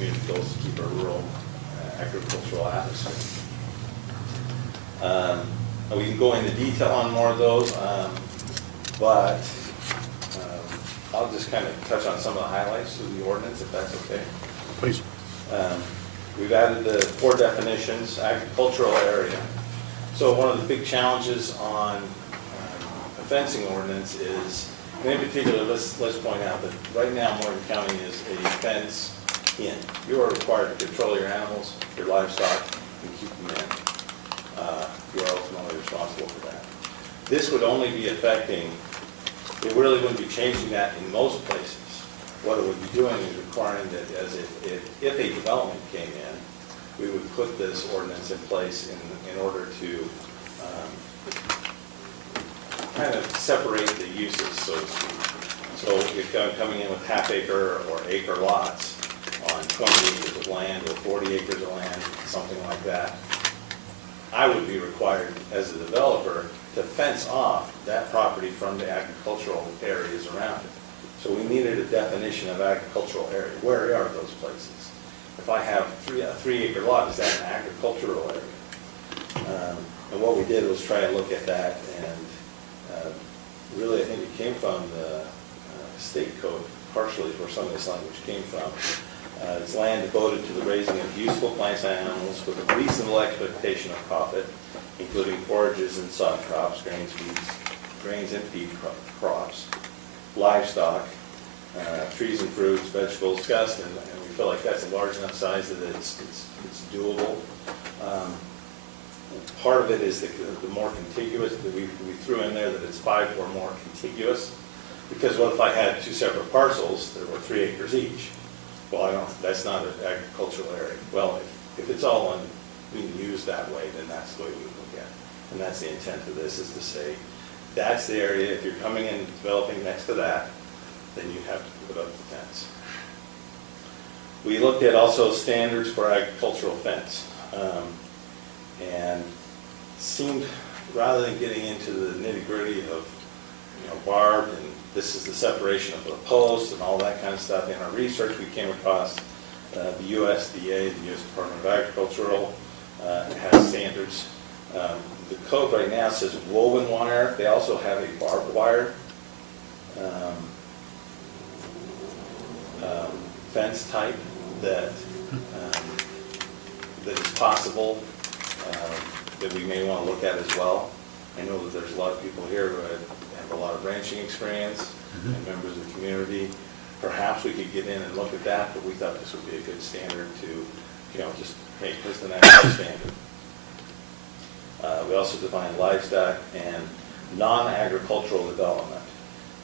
community goals to keep a rural agricultural atmosphere. We can go into detail on more of those, but I'll just kind of touch on some of the highlights of the ordinance, if that's okay. Please. We've added the 4 definitions, agricultural area. So one of the big challenges on a fencing ordinance is, and in particular, let's point out that right now Morgan County is a fence in. You are required to control your animals, your livestock, and keep them in. You are ultimately responsible for that. This would only be affecting, it really wouldn't be changing that in most places. What it would be doing is requiring that as if a development came in, we would put this ordinance in place in order to kind of separate the uses, so to speak. So if I'm coming in with half-acre or acre lots on 20 acres of land or 40 acres of land, something like that, I would be required as a developer to fence off that property from the agricultural areas around it. So we needed a definition of agricultural area. Where are those places? If I have a 3-acre lot, is that an agricultural area? And what we did was try to look at that, and really I think it came from the state code, partially where some of this language came from. It's land devoted to the raising of useful plants and animals with a reasonable expectation of profit, including forages and sod crops, grains and feed crops, livestock, trees and fruits, vegetables, discussed, and we feel like that's a large enough size that it's doable. Part of it is the more contiguous, that we threw in there that it's 5 or more contiguous, because what if I had 2 separate parcels that were 3 acres each? Well, that's not an agricultural area. Well, if it's all being used that way, then that's the way we look at it. And that's the intent of this, is to say, that's the area, if you're coming in and developing next to that, then you have to put up the fence. We looked at also standards for agricultural fence. And seemed, rather than getting into the nitty-gritty of barb, and this is the separation of the posts and all that kind of stuff, in our research we came across the USDA, the U.S. Department of Agricultural, has standards. The code right now says woven wire. They also have a barbed wire fence type that is possible, that we may want to look at as well. I know that there's a lot of people here who have a lot of ranching experience and members of the community. Perhaps we could get in and look at that, but we thought this would be a good standard to, just make this the national standard. We also define livestock and non-agricultural development.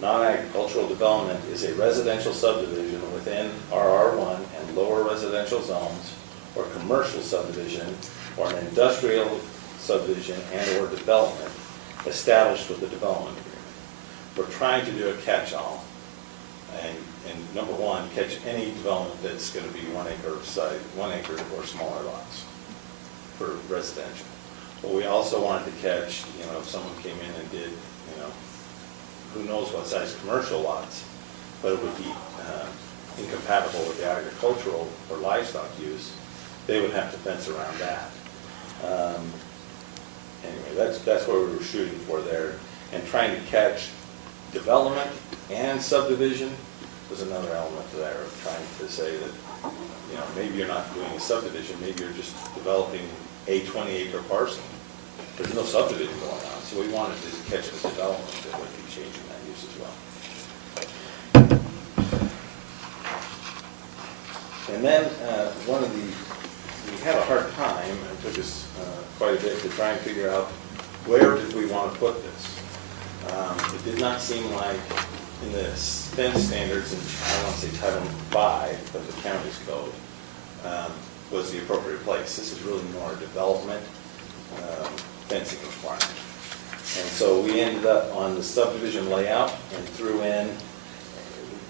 Non-agricultural development is a residential subdivision within RR1 and lower residential zones, or commercial subdivision, or an industrial subdivision and or development established with the development agreement. We're trying to do a catch-all, and number one, catch any development that's going to be 1 acre site, 1 acre or smaller lots for residential. But we also wanted to catch, if someone came in and did, who knows what size commercial lots, but it would be incompatible with the agricultural or livestock use, they would have to fence around that. Anyway, that's what we were shooting for there, and trying to catch development and subdivision was another element to that, or trying to say that, maybe you're not doing a subdivision, maybe you're just developing a 20-acre parcel. There's no subdivision going on, so we wanted to catch the development that would be changing that use as well. And then we had a hard time, and it took us quite a bit to try and figure out where did we want to put this. It did not seem like in the fence standards, and I don't want to say Title V of the county's code, was the appropriate place. This is really more a development fencing requirement. And so we ended up on the subdivision layout and threw in,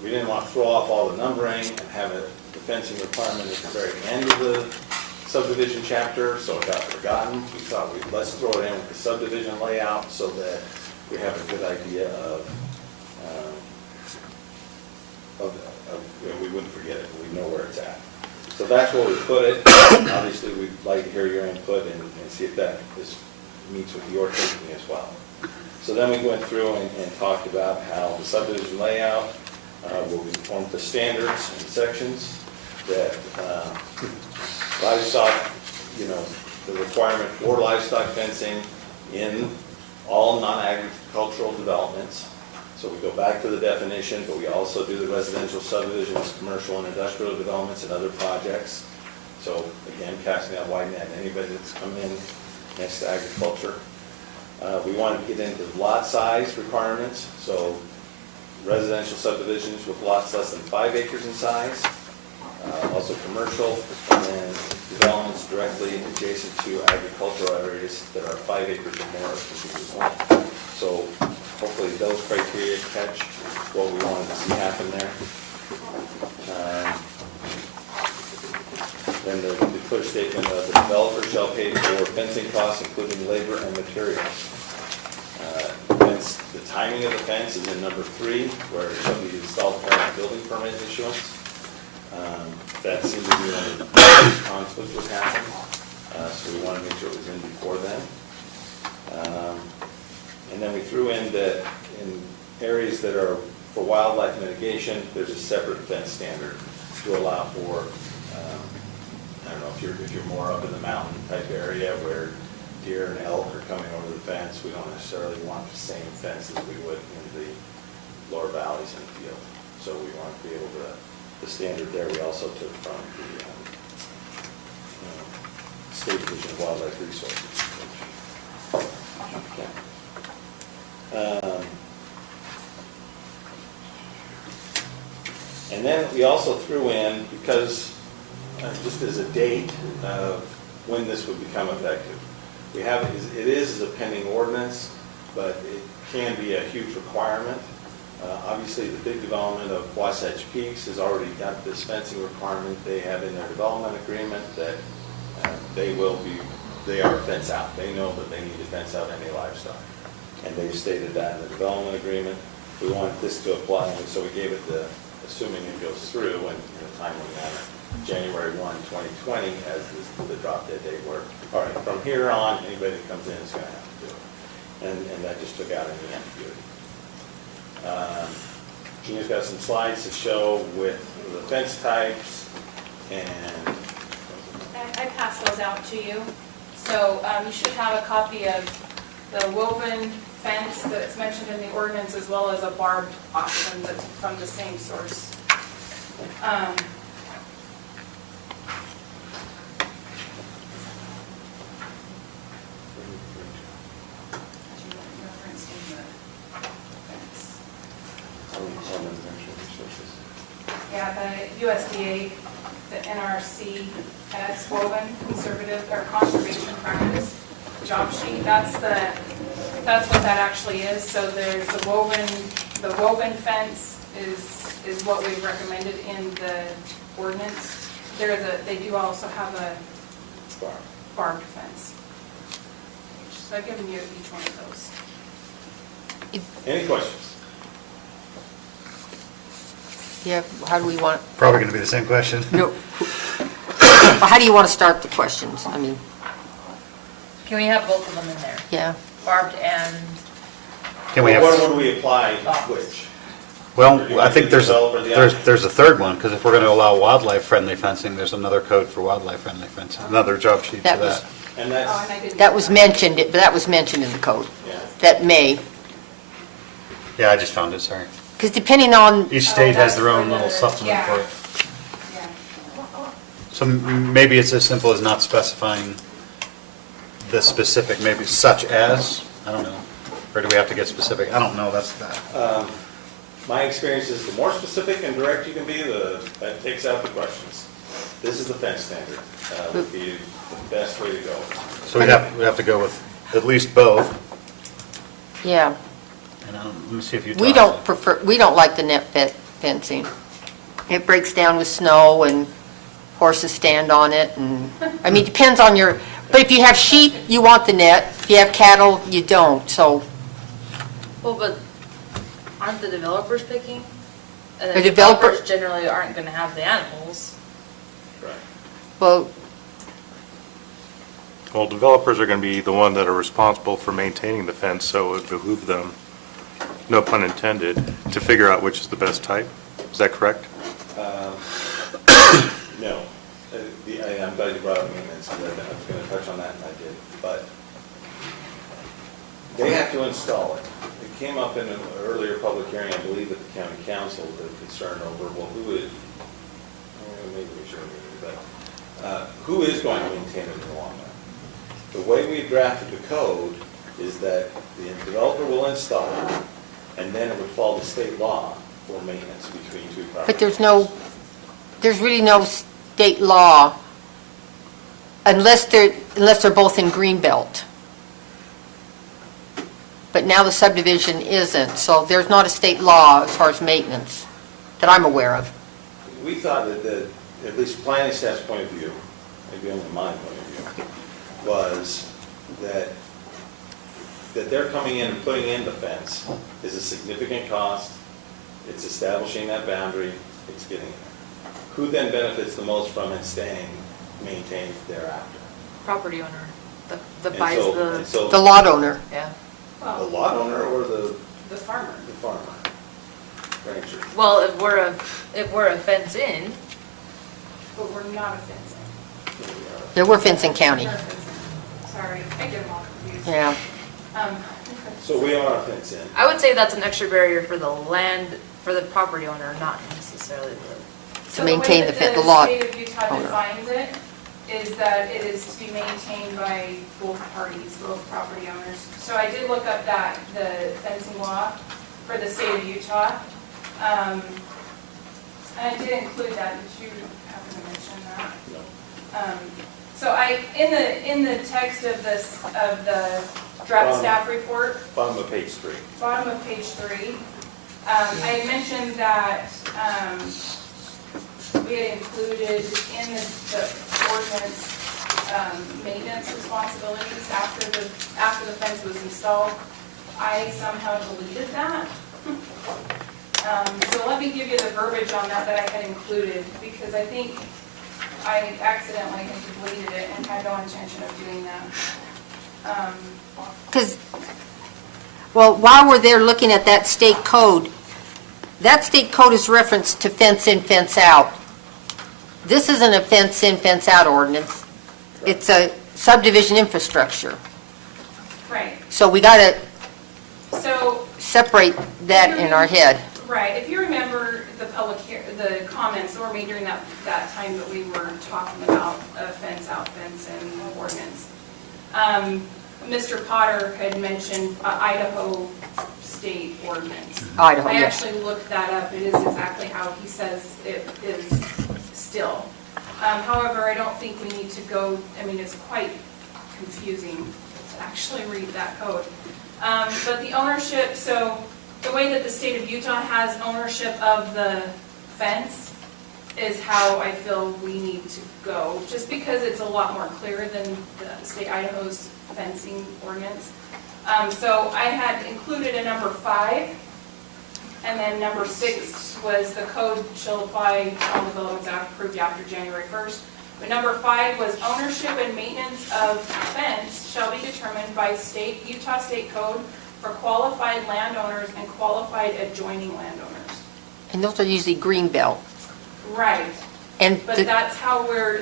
we didn't want to throw off all the numbering and have the fencing requirement at the very end of the subdivision chapter, so it got forgotten. We thought let's throw it in with the subdivision layout so that we have a good idea of we wouldn't forget it, we know where it's at. So that's where we put it. Obviously, we'd like to hear your input and see if that meets with your thinking as well. So then we went through and talked about how the subdivision layout will be formed to standards and sections that livestock, the requirement for livestock fencing in all non-agricultural developments. So we go back to the definition, but we also do the residential subdivisions, commercial and industrial developments, and other projects. So again, casting that wide net, anybody that's come in next to agriculture. We wanted to get into lot size requirements, so residential subdivisions with lots less than 5 acres in size, also commercial, and then developments directly adjacent to agricultural areas that are 5 acres or more contiguous land. So hopefully those criteria catch what we wanted to see happen there. Then the clear statement of the developer shall pay for fencing costs, including labor and materials. The timing of the fence is in number 3, where it shall be installed prior to building permit issuance. That seemed to be when the conflict was happening, so we want to make sure it was in before then. And then we threw in that in areas that are for wildlife mitigation, there's a separate fence standard to allow for, I don't know, if you're more up in the mountain type area where deer and elk are coming over the fence, we don't necessarily want the same fence as we would in the lower valleys in the field. So we want to be able to, the standard there we also took from the State Division of Wildlife Resources. And then we also threw in, because just as a date of when this would become effective, we have it is a pending ordinance, but it can be a huge requirement. Obviously, the big development of Wasatch Peaks has already got this fencing requirement. They have in their development agreement that they are fence out. They know that they need to fence out any livestock. And they've stated that in the development agreement. We want this to apply, and so we gave it assuming it goes through in a timely manner, January 1, 2020 as the drop dead date where, all right, from here on, anybody that comes in is going to have to do it. And that just took out any ambiguity. Gina's got some slides to show with the fence types, and I passed those out to you. So you should have a copy of the woven fence that's mentioned in the ordinance, as well as a barbed option that's from the same source. Yeah, the USDA, the NRC has woven conservative or conservation practice job sheet. That's what that actually is. So there's the woven fence is what we've recommended in the ordinance. They do also have a barbed fence. So I've given you each one of those. any questions? Yeah, how do we want, Probably going to be the same question. no, how do you want to start the questions? I mean, Can we have both of them in there? yeah, Barbed and, Can we When have, would we apply which? well, I think there's Developer the option. there's a third one, because if we're going to allow wildlife-friendly fencing, there's another code for wildlife-friendly fencing, another job sheet for That was- that. And Oh, that's, and I didn't. that was mentioned, but that was mentioned in the code, yeah. that may, Yeah, I just found it, sorry. because depending on, Each state has their that's own little for the- supplement for it. Yeah. So maybe it's as simple as not specifying the specific, maybe such as, I don't know. Or do we have to get specific? I don't know, that's that. My experience is the more specific and direct you can be, that takes out the questions. This is the fence standard, would be the best way to go. So we'd have to go with at least both. yeah, And let me see if you. we don't like the net fencing. It breaks down with snow and horses stand on it, and, I mean, it depends on your, but if you have sheep, you want the net. If you have cattle, you don't, so. well, but aren't the developers picking? And The the developer- developers generally aren't gonna have the animals. Right. Well, Well, developers are going to be the one that are responsible for maintaining the fence, so it would behoove them, no pun intended, to figure out which is the best type. Is that correct? No. I'm glad you brought up maintenance, because I was going to touch on that, and I did. But they have to install it. It came up in an earlier public hearing, I believe, at the county council, the concern over, well, who is, maybe we should, but who is going to maintain it in the long run? The way we drafted the code is that the developer will install it, and then it would follow the state law for maintenance between two properties. but there's really no state law unless they're both in Greenbelt. But now the subdivision isn't, so there's not a state law as far as maintenance that I'm aware of. We thought that, at least planning staff's point of view, maybe only my point of view, was that they're coming in and putting in the fence is a significant cost. It's establishing that boundary, it's getting there. Who then benefits the most from it staying maintained thereafter? Property owner, the And buys so- and the, so The lot owner. yeah. the Well, lot owner or the the farmer. farmer? Rancher. Well, if we're a fence in, But we're not a fencing. Yeah, we're Fencing County. We're a fencing. Sorry, I get them all confused. Yeah. Um, So we are a fence in. I would say that's an extra barrier for the property owner, not necessarily the. To maintain the lot The state of Utah owner. defines it is that it is to be maintained by both parties, both property owners. So I did look up the fencing law for the state of Utah. And I did include that. Did you happen to mention that? No. So in the text of the draft staff report, Bottom of page 3. bottom of page 3, I had mentioned that we had included in the ordinance maintenance responsibilities after the fence was installed. I somehow deleted that. So let me give you the verbiage on that I had included, because I think I accidentally had deleted it and had no intention of doing that. Because, well, while we're there looking at that state code is referenced to fence in, fence out. This isn't a fence in, fence out ordinance. It's a subdivision infrastructure. Right, So we got to so separate that in our head. right, if you remember the comments that were made during that time that we were talking about a fence out, fence in ordinance. Mr. Potter had mentioned Idaho state ordinance. Idaho, I yes. actually looked that up, it is exactly how he says it is still. However, I don't think we need to go, it's quite confusing to actually read that code. But the ownership, so the way that the state of Utah has ownership of the fence is how I feel we need to go, just because it's a lot more clear than the state Idaho's fencing ordinance. So I had included a number 5, and then number 6 was the code shall apply to all developments approved after January 1st. But number 5 was ownership and maintenance of fence shall be determined by Utah State Code for qualified landowners and qualified adjoining landowners. And those are usually green belt. Right, And but that's how we're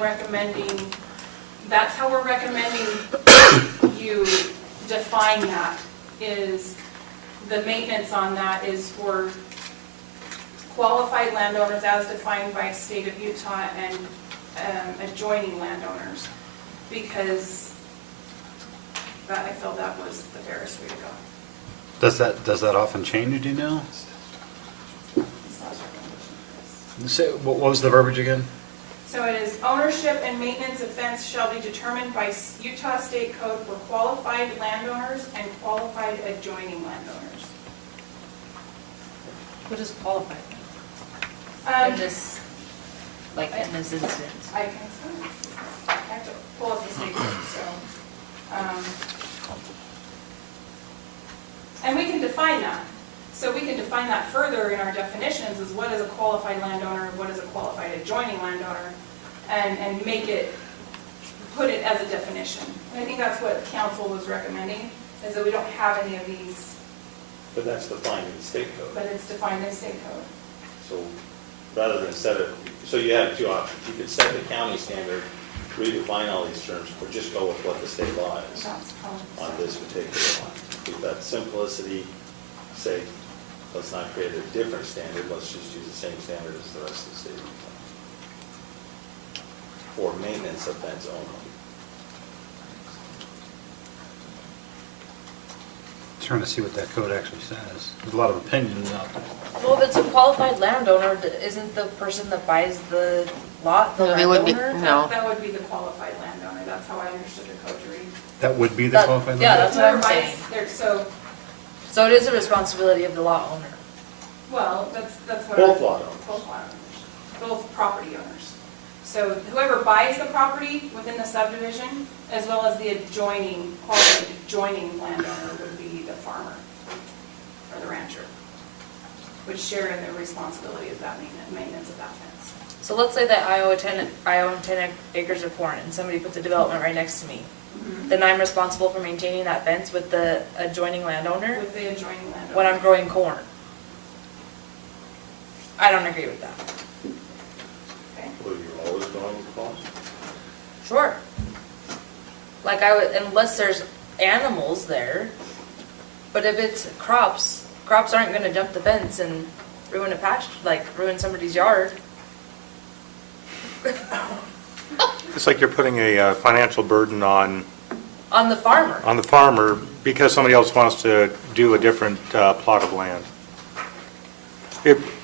recommending you define that, is the maintenance on that is for qualified landowners as defined by state of Utah and adjoining landowners, because I felt that was the fairest way to go. Does that often change, do you know? What was the verbiage again? So it is ownership and maintenance of fence shall be determined by Utah State Code for qualified landowners and qualified adjoining landowners. What is qualified? In this instance? I have to pull up the state code, so. And we can define that. So we can define that further in our definitions, is what is a qualified landowner, what is a qualified adjoining landowner. and make it, put it as a definition. And I think that's what council was recommending, is that we don't have any of these, But that's defined in the state code. but it's defined in state code. So rather than set it, so you have two options. You could set the county standard, redefine all these terms, or just go with what the state law is That's on this particular one. Keep that simplicity, say, let's not create a different standard, let's just use the same standard as the rest of the state. For maintenance offense only. Trying to see what that code actually says. There's a lot of opinions out there. Well, if it's a qualified landowner, isn't the person that buys the lot the No, they would be- landowner? No. That would be the qualified landowner, that's how I understood the code to read. That would be the That- qualified yeah, landowner? that's what I'm Whoever buys- saying. So, So it is a responsibility of the lot owner. well, that's what. Both lot owners. Both lot owners, both property owners. So whoever buys the property within the subdivision, as well as the adjoining, qualified adjoining landowner would be the farmer or the rancher, would share in the responsibility of that maintenance of that fence. So let's say that I own 10 acres of corn and somebody puts a development right next to me. Then I'm responsible for maintaining that fence with the adjoining landowner With the adjoining landowner. when I'm growing corn. I don't agree with that. Okay. Well, you're always going to call? Sure. Like I would, unless there's animals there. But if it's crops, crops aren't gonna jump the fence and ruin a pasture, like ruin somebody's yard. It's like you're putting a financial burden on On the farmer. the farmer because somebody else wants to do a different plot of land.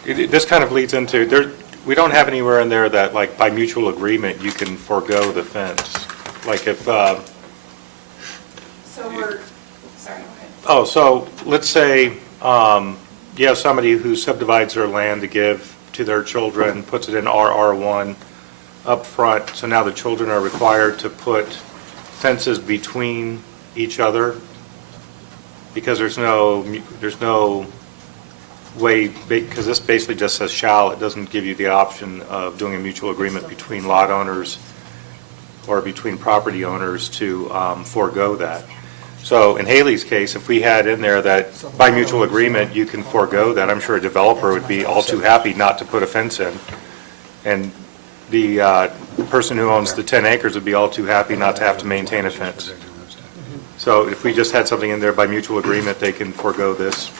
This kind of leads into, we don't have anywhere in there that, like, by mutual agreement, you can forego the fence. Like if, So we're, sorry, go ahead. oh, so let's say you have somebody who subdivides their land to give to their children, puts it in RR1 up front, so now the children are required to put fences between each other because there's no way, because this basically just says shall, it doesn't give you the option of doing a mutual agreement between lot owners or between property owners to forego that. So in Haley's case, if we had in there that by mutual agreement, you can forego that, I'm sure a developer would be all too happy not to put a fence in. And the person who owns the 10 acres would be all too happy not to have to maintain a fence. So if we just had something in there by mutual agreement, they can forego this.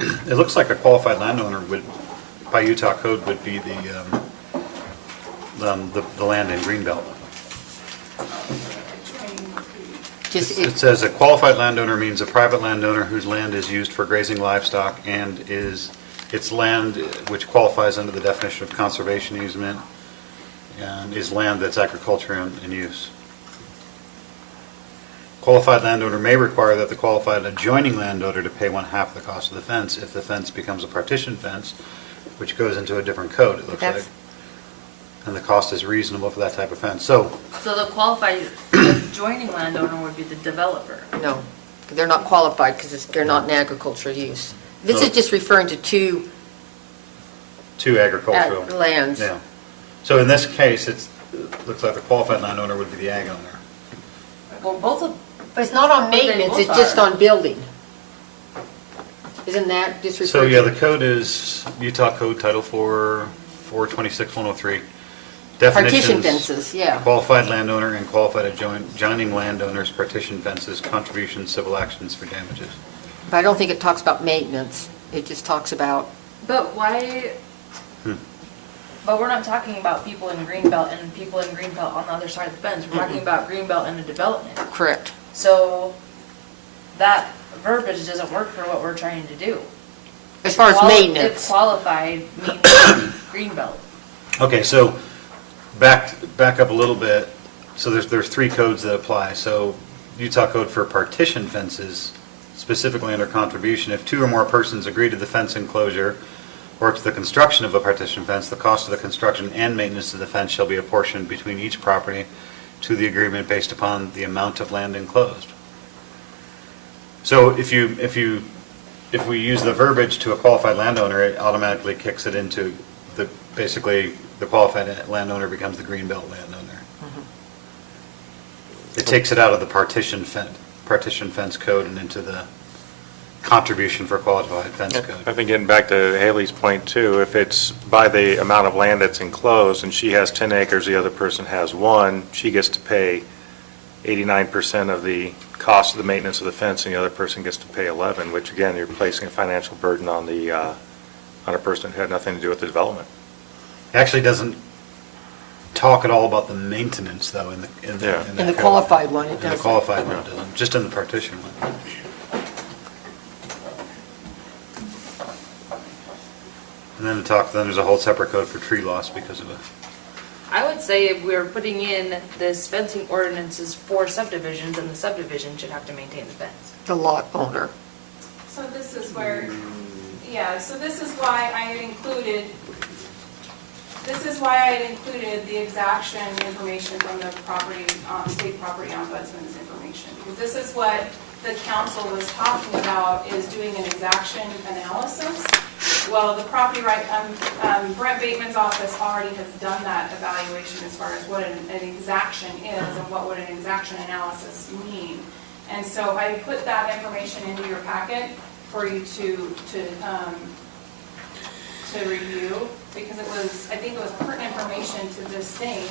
It looks like a qualified landowner would, by Utah code, would be the land in Greenbelt. Adjoining would be- Just, It says a qualified landowner means a private landowner whose land is used for grazing livestock and is, its land which qualifies under the definition of conservation easement and is land that's agriculture in use. Qualified landowner may require that the qualified adjoining landowner to pay 1/2 the cost of the fence if the fence becomes a partition fence, which goes into a different code, it looks like. That's- And the cost is reasonable for that type of fence. So, So the qualified adjoining landowner would be the developer. no, they're not qualified because they're not in agricultural use. This is just referring to two two agricultural. lands. Yeah. So in this case, it looks like the qualified landowner would be the ag owner. Well, both of, But it's not on But they maintenance, both it's just are. on building. Isn't that just So, referring yeah, to? the code is Utah Code Title 4, 426-103. Partition Definitions, fences, yeah. Qualified landowner and qualified adjoining landowners, partition fences, contributions, civil actions for damages. But I don't think it talks about maintenance. It just talks about, but why, but we're not talking about people in Greenbelt and people in Greenbelt on the other side of the fence. We're talking about Greenbelt and a development. correct. So that verbiage doesn't work for what we're trying to do. As far as If maintenance. qualified means Greenbelt. Okay, so back up a little bit. So there's three codes that apply. So Utah Code for partition fences, specifically under contribution, if two or more persons agree to the fence enclosure or to the construction of a partition fence, the cost of the construction and maintenance of the fence shall be apportioned between each property to the agreement based upon the amount of land enclosed. So if you if we use the verbiage to a qualified landowner, it automatically kicks it into basically, the qualified landowner becomes the greenbelt landowner. It takes it out of the partition fence code and into the contribution for qualified fence I code. think getting back to Haley's point too, if it's by the amount of land that's enclosed and she has 10 acres, the other person has 1, she gets to pay 89% of the cost of the maintenance of the fence and the other person gets to pay 11, which again, you're placing a financial burden on a person who had nothing to do with the development. It actually doesn't talk at all about the maintenance though in the Yeah. that In the code. qualified one, it In the doesn't. qualified one, it doesn't, just in the partition one. And then there's a whole separate code for tree loss because of it. I would say if we're putting in this fencing ordinances for subdivisions, then the subdivision should have to maintain the fence. The lot owner. So this is where, yeah, so this is why I had included, the exaction information from the state property ombudsman's information. Because this is what the council was talking about, is doing an exaction analysis. Well, the property right, Brent Bateman's office already has done that evaluation as far as what an exaction is and what would an exaction analysis mean. And so I put that information into your packet for you to review, because I think it was pertinent information to this thing.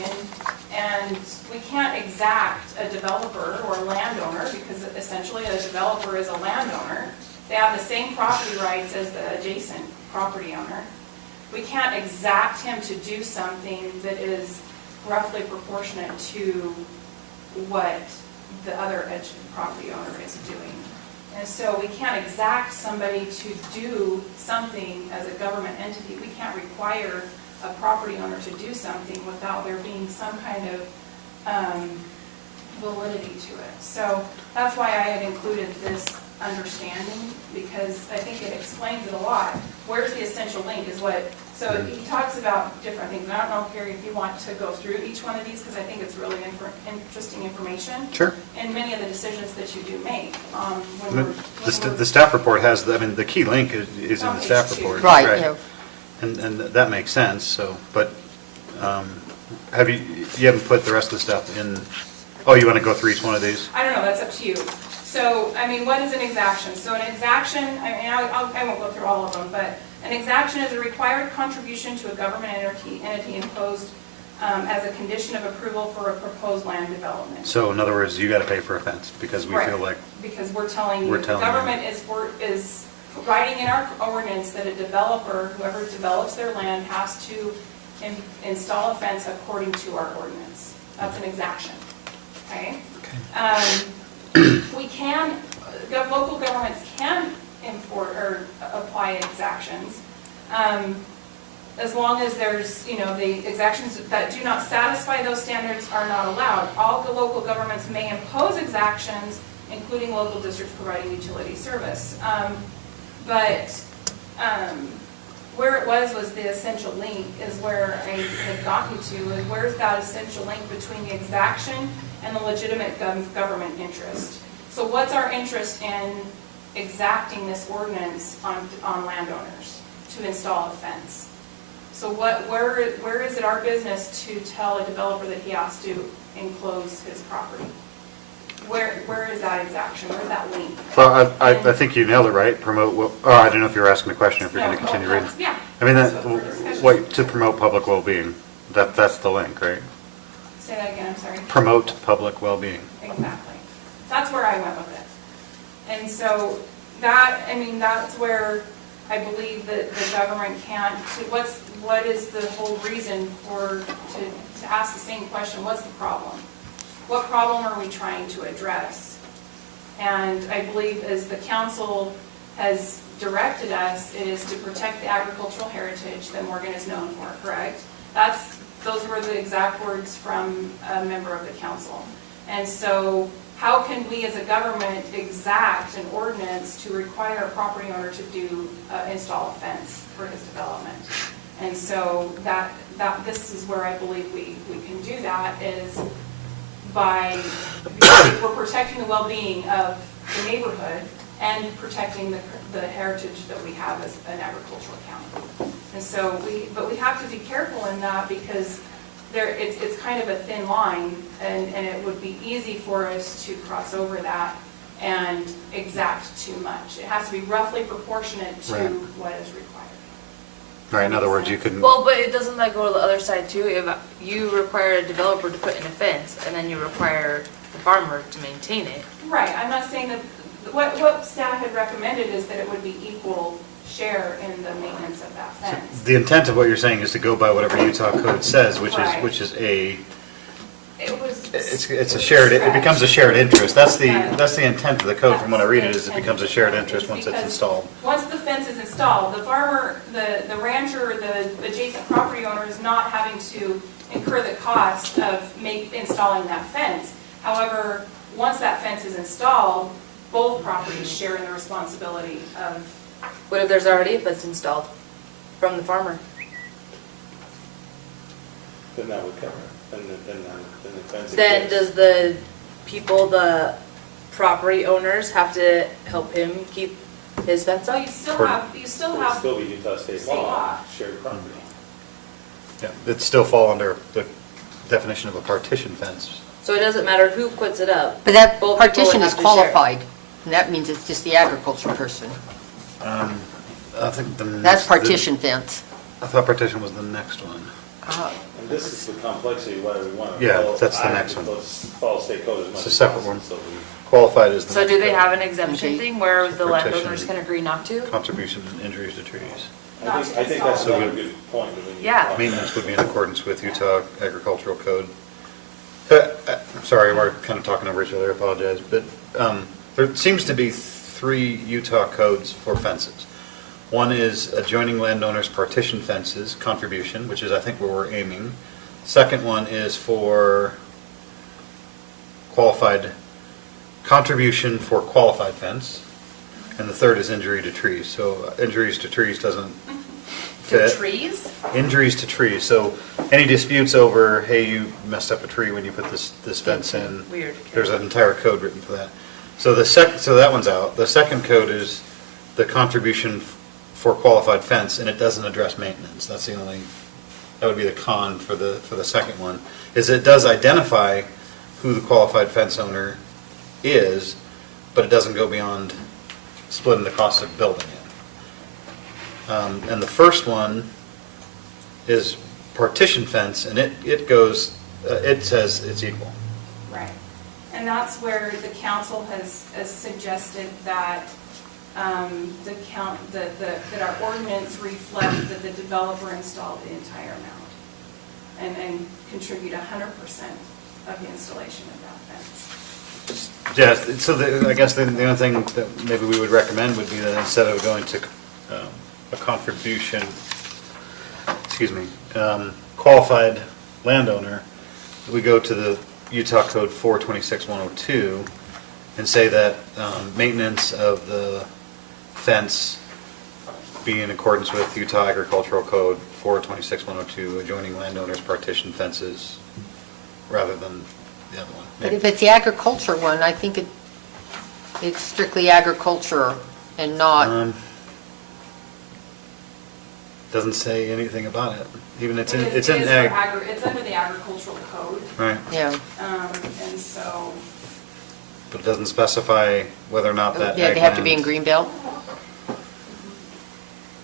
And we can't exact a developer or a landowner, because essentially a developer is a landowner. They have the same property rights as the adjacent property owner. We can't exact him to do something that is roughly proportionate to what the other edge property owner is doing. And so we can't exact somebody to do something as a government entity. We can't require a property owner to do something without there being some kind of validity to it. So that's why I had included this understanding, because I think it explains it a lot. Where's the essential link is what, so he talks about different things. And I don't know, Gary, if you want to go through each one of these, because I think it's really interesting information. Sure. And many of the decisions that you do make. When The staff report has, the key link is in On the page staff 2. report. Right, yeah. And that makes sense, so, but you haven't put the rest of the stuff in, oh, you want to go through each one of these? I don't know, that's up to you. So, I mean, what is an exaction? So an exaction, I won't go through all of them, but an exaction is a required contribution to a government entity imposed as a condition of approval for a proposed land development. So in other words, you got to pay for a fence because we Right. feel like, Because we're telling you, We're the telling you. government is writing in our ordinance that a developer, whoever develops their land, has to install a fence according to our ordinance. That's an exaction, okay? We can, local governments can import or apply exactions, as long as there's, the exactions that do not satisfy those standards are not allowed. All the local governments may impose exactions, including local districts providing utility service. But where it was the essential link is where I had gotten to, and where's that essential link between the exaction and the legitimate government interest? So what's our interest in exacting this ordinance on landowners to install a fence? So where is it our business to tell a developer that he has to enclose his property? Where is that exaction? Where's that link? well, I think you nailed it, right? Promote, I don't know if you were asking a question, if you're going to No, continue oh, reading. Yeah. I mean, That's what for discussion. to promote public well-being, that's the link, right? Say that again, I'm sorry. Promote public well-being. Exactly. That's where I went with it. And so that's where I believe that the government can't, what is the whole reason to ask the same question, what's the problem? What problem are we trying to address? And I believe as the council has directed us, it is to protect the agricultural heritage that Morgan is known for, correct? Those were the exact words from a member of the council. And so how can we as a government exact an ordinance to require a property owner to install a fence for his development? And so this is where I believe we can do that, is by, we're protecting the well-being of the neighborhood, and protecting the heritage that we have as an agricultural county. And so but we have to be careful in that because it's kind of a thin line, and it would be easy for us to cross over that and exact too much. It has to be roughly proportionate to Right. what is required. Right, in other words, you couldn't, Well, but it doesn't that go to the other side too? If you require a developer to put in a fence and then you require the farmer to maintain it. Right, I'm not saying that, what staff had recommended is that it would be equal share in the maintenance of that fence. the intent of what you're saying is to go by whatever Utah code says, which Right. is a, It was. it's a shared, it becomes a shared interest. That's Yeah. the intent of the code from when I read it, That's is the it becomes a shared intent. interest once it's Because installed. Once the fence is installed, the farmer, the rancher, the adjacent property owner is not having to incur the cost of installing that fence. However, once that fence is installed, both properties share in the responsibility of, What if there's already a fence installed from the farmer? Then that would cover it, then the fence. Then exists. does the people, the property owners have to help him keep his fence so up? you still For- have, It would still be Utah state State law. law, shared property. Yeah, it'd still fall under the definition of a partition fence. So it doesn't matter who puts it up. But that Both people would partition is have to share. qualified, and that means it's just the agriculture person. I think the. That's partition fence. I thought partition was the next one. And this is the complexity, why we want to. Yeah, follow- that's the I next would one. Follow state code as much It's a as separate possible, one. so we- Qualified is the So next do they code. have an exemption Okay. thing where the Protection. landowners can agree not to? Contribution and injuries to trees. I think that's Not to another install. good point. that we need to Yeah. talk about. Maintenance would be in accordance with Utah Agricultural Code. Sorry, we're kind of talking over each other, I apologize, but there seems to be 3 Utah codes for fences. One is adjoining landowners partition fences, contribution, which is I think where we're aiming. Second one is for qualified, contribution for qualified fence. And the third is injury to trees. So injuries to trees doesn't To fit. trees? Injuries to trees, so any disputes over, hey, you messed up a tree when you put this fence in. Weird. There's an entire code written for that. So so that one's out. The second code is the contribution for qualified fence, and it doesn't address maintenance. That's the only, that would be the con for the second one, is it does identify who the qualified fence owner is, but it doesn't go beyond splitting the cost of building it. And the first one is partition fence, and it goes, it says it's equal. Right. And that's where the council has suggested that that our ordinance reflect that the developer installed the entire amount and contribute 100% of the installation of that fence. Yeah, so I guess the only thing that maybe we would recommend would be that instead of going to a contribution, qualified landowner, we go to the Utah Code 426-102 and say that maintenance of the fence be in accordance with Utah Agricultural Code 426-102, adjoining landowners partition fences, rather than the other one. But if it's the agriculture one, I think it's strictly agriculture and not, Doesn't say anything about it. Even it's in It is ag. it's under the agricultural code, Right, yeah. and so, but it doesn't specify whether or not that Yeah, ag they have to be in land- Greenbelt.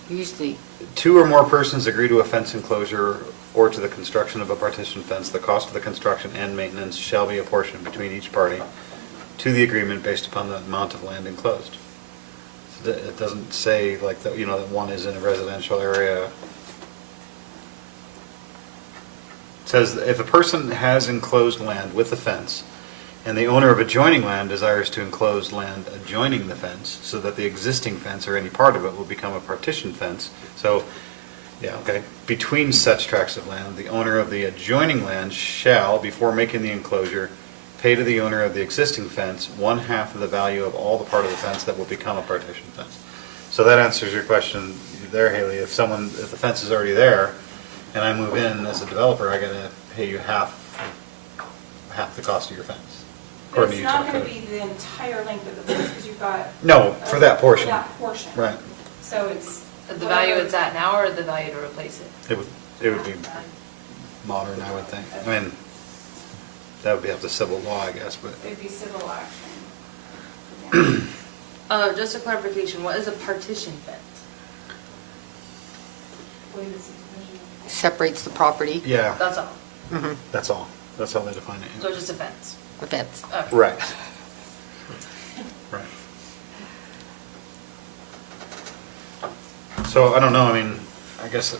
Usually, 2 or more persons agree to a fence enclosure or to the construction of a partition fence. The cost of the construction and maintenance shall be apportioned between each party to the agreement based upon the amount of land enclosed. So it doesn't say like that, that one is in a residential area. It says if a person has enclosed land with a fence and the owner of adjoining land desires to enclose land adjoining the fence so that the existing fence or any part of it will become a partition fence. So, yeah, okay. Between such tracts of land, the owner of the adjoining land shall, before making the enclosure, pay to the owner of the existing fence 1/2 of the value of all the part of the fence that will become a partition fence. So that answers your question there, Haley. If the fence is already there and I move in as a developer, I gotta pay you half the cost of your fence. But According it's to not Utah gonna code. be the entire length of the fence, because you've got. No, for that portion. That portion. Right. So it's. At the value it's at now or the value to replace it? It would be modern, I would think. I mean, that would be up to civil law, I guess, but It'd be civil action. Yeah. Just a clarification, what is a partition fence? What is the division? Separates the property, yeah, That's all, that's all. That's how they define so it. just a fence? the fence. Okay. Right. Right. So I don't know, I mean, I guess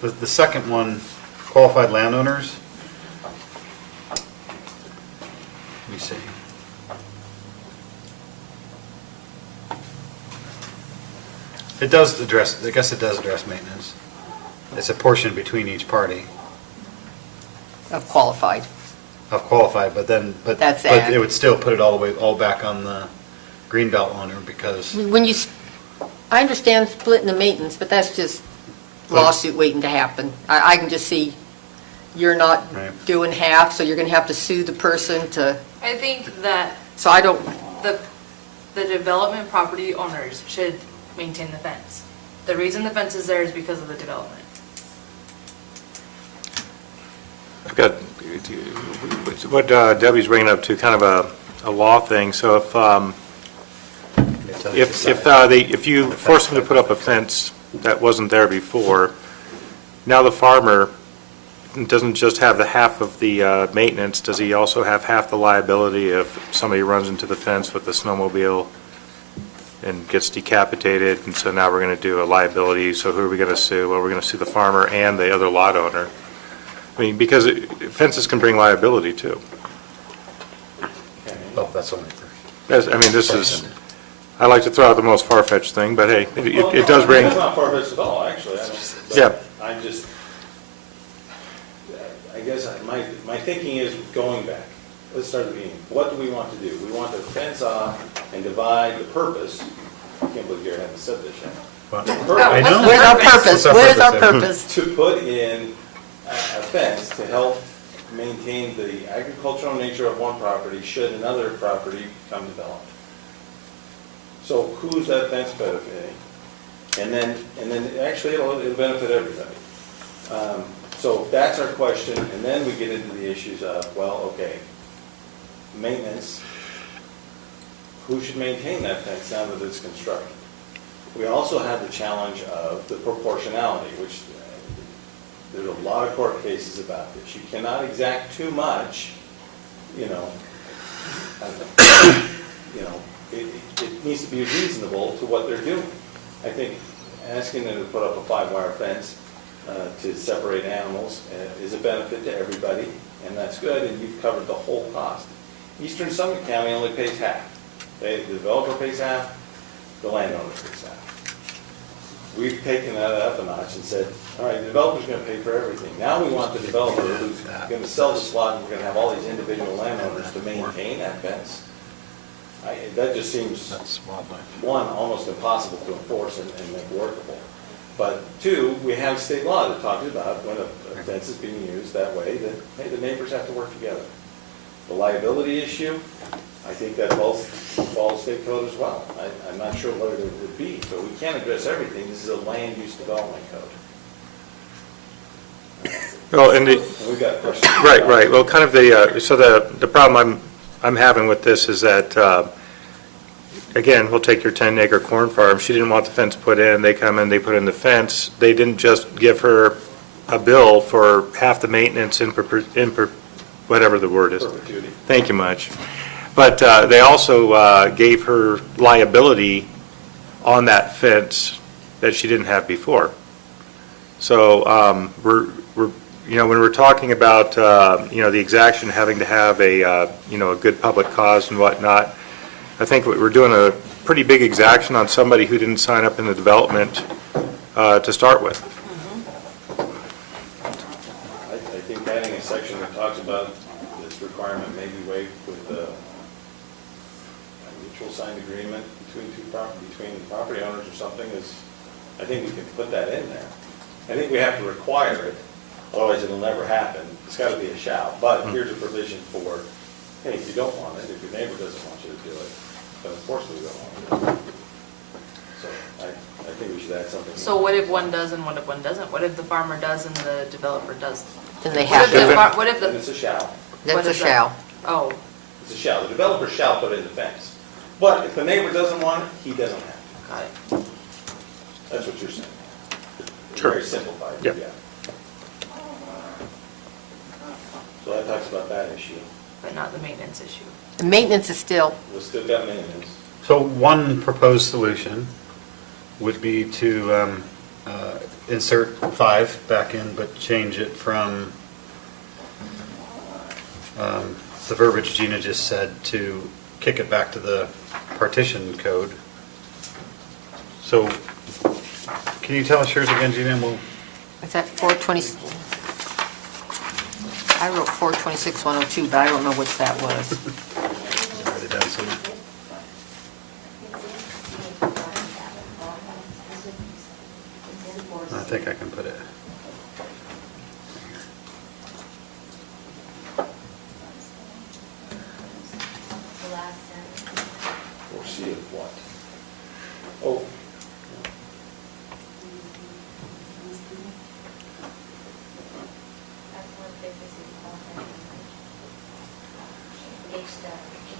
the second one, qualified landowners. Let me see. It does address, I guess it does address maintenance. It's a portion between each party Of qualified. of qualified, but then, but That's but ag. it would still put it all back on the greenbelt owner because, When you, I understand splitting the maintenance, but that's just lawsuit waiting to happen. I can just see you're not Right. doing half, so you're gonna have to sue the person to, I think that so I don't, the development property owners should maintain the fence. The reason the fence is there is because of the development. I've got, what Debbie's bringing up to kind of a law thing, so if you force them to put up a fence that wasn't there before, now the farmer doesn't just have the half of the maintenance, does he also have half the liability if somebody runs into the fence with a snowmobile and gets decapitated, and so now we're going to do a liability, so who are we going to sue? Well, we're going to sue the farmer and the other lot owner. I mean, because fences can bring liability too. oh, that's only for. I mean, this is, I like to throw out the most far-fetched thing, but hey, it does bring, It's not far-fetched at all, actually. I don't- but Yeah. I'm just, I guess my thinking is going back. Let's start at the beginning. What do we want to do? We want to fence off and divide the purpose. I can't believe Gary hasn't said this yet. What? The I purpose know. where's our purpose? What's our Where's our purpose purpose? to put in a fence to help maintain the agricultural nature of one property should another property become developed. So who's that fence benefiting? And then actually it'll benefit everybody. So that's our question, and then we get into the issues of, well, okay, maintenance. Who should maintain that fence now that it's constructed? We also have the challenge of the proportionality, which there's a lot of court cases about this. You cannot exact too much, you know, it needs to be reasonable to what they're doing. I think asking them to put up a 5-wire fence to separate animals is a benefit to everybody, and that's good, and you've covered the whole cost. Eastern Summit County only pays half. The developer pays half, the landowner pays half. We've taken that up a notch and said, all right, the developer's going to pay for everything. Now we want the developer who's going to sell the slot, and we're going to have all these individual landowners to maintain that fence. That just seems, That's wildlife. one, almost impossible to enforce and make workable. But two, we have state law that talks about when a fence is being used that way, that, hey, the neighbors have to work together. The liability issue, I think that both follows state code as well. I'm not sure what it would be, but we can't address everything. This is a land use development code. well, And we've got questions. right, well, kind of so the problem I'm having with this is that, again, we'll take your 10-acre corn farm, she didn't want the fence put in, they come in, they put in the fence, they didn't just give her a bill for half the maintenance whatever the word is. Perpetuity. Thank you much. But they also gave her liability on that fence that she didn't have before. So we're when we're talking about the exaction having to have a good public cause and whatnot, I think we're doing a pretty big exaction on somebody who didn't sign up in the development to start with. I think adding a section that talks about this requirement may be waived with a mutual signed agreement between the property owners or something is, I think we can put that in there. I think we have to require it, otherwise it'll never happen. It's gotta be a shall, but here's a provision for, hey, if you don't want it, if your neighbor doesn't want you to do it, then of course we don't want to do it. So I think we should add something. So what if one does and what if one doesn't? What if the farmer does and the developer doesn't? Then they What have if the to, what if Then the, it's a shall. that's what a is that? shall. oh, It's a shall. The developer shall put in the fence. But if the neighbor doesn't want it, he doesn't have to. got it. That's what you're saying. Sure. Very simplified, Yeah. yeah. So that talks about that issue. But not the maintenance issue. The maintenance is still, We've still got maintenance. So one proposed solution would be to insert 5 back in, but change it from the verbiage Gina just said to kick it back to the partition code. So can you tell us yours again, Gina? And we'll, is that 420? I wrote 426-102, but I don't know which that was. write it down somewhere. I think I can put it. Foresee of what? Oh.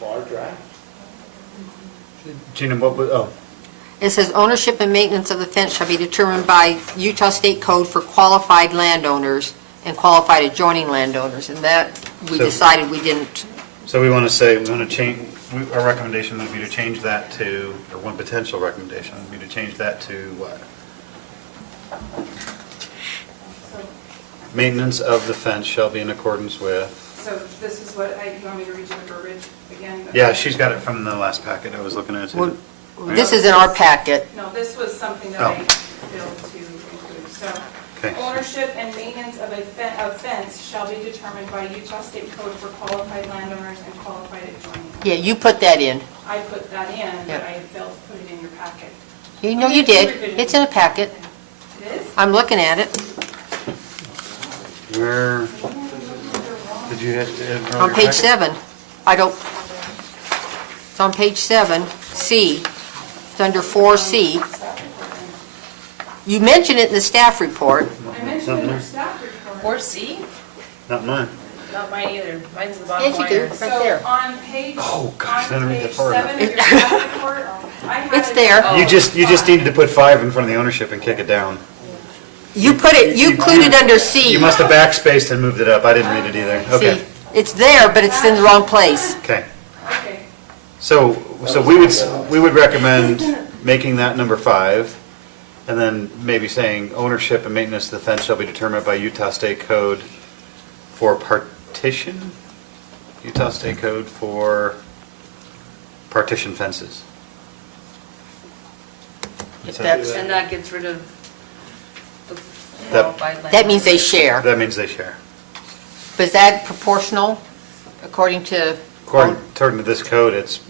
Bar draft? Gina, what was, oh, It says ownership and maintenance of the fence shall be determined by Utah State Code for qualified landowners and qualified adjoining landowners, and that, we So- decided we didn't. so we want to say, we want to change, our recommendation would be to change that to, or one potential recommendation would be to change that to what? Maintenance of the fence shall be in accordance with, So this is what, you want me to read you the verbiage again? yeah, she's got it from the last packet I was looking at too. This is in our packet. No, this was something that Oh. I failed to include. So Okay. ownership and maintenance of a fence shall be determined by Utah State Code for qualified landowners and qualified adjoining. Yeah, you put that in. I put that in, Yeah. but I failed to put it in your packet. You know you did. It's in a packet. It is? I'm looking at it. Where, did you have? On page 7. I don't, it's on page 7, C. It's under 4C. You mentioned it in the staff report. I mentioned it in your staff report. 4C? Not mine. Not mine either. Mine's the bottom Yes, you line. do. here. Right there. So on page, Oh, gosh, I didn't on read that page far 7 of your staff report, I had It's it- there. Oh. You just needed to put 5 in front of the ownership and kick it down. You put it, you included under C. You must have backspaced and moved it up. I didn't read it either. Okay, See, it's there, but it's in the wrong place. okay. Okay. So we would recommend making that number 5, and then maybe saying ownership and maintenance of the fence shall be determined by Utah State Code for partition? Utah State Code for partition fences. Is that- That's- And that gets rid of the That- qualified land. That means they share. That means they share. But is that proportional according to? According to this code, it's,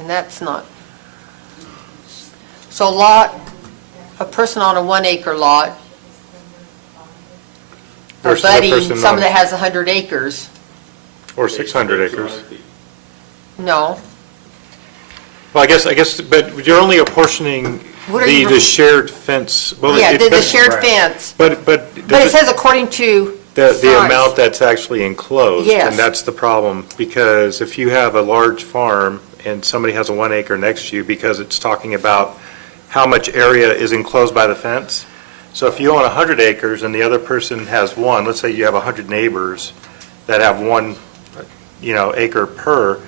And that's not. So a person on a 1-acre lot, or Versus a Buddy, person someone on- that has 100 acres, Or 600 acres. no. Well, I guess, but you're only apportioning What are you- the shared fence. Well, Yeah, the but- shared right. fence. But But it says according to the size. amount that's actually enclosed. Yes. And that's the problem, because if you have a large farm and somebody has a 1 acre next to you, because it's talking about how much area is enclosed by the fence. So if you own 100 acres and the other person has 1, let's say you have 100 neighbors that have 1, acre per,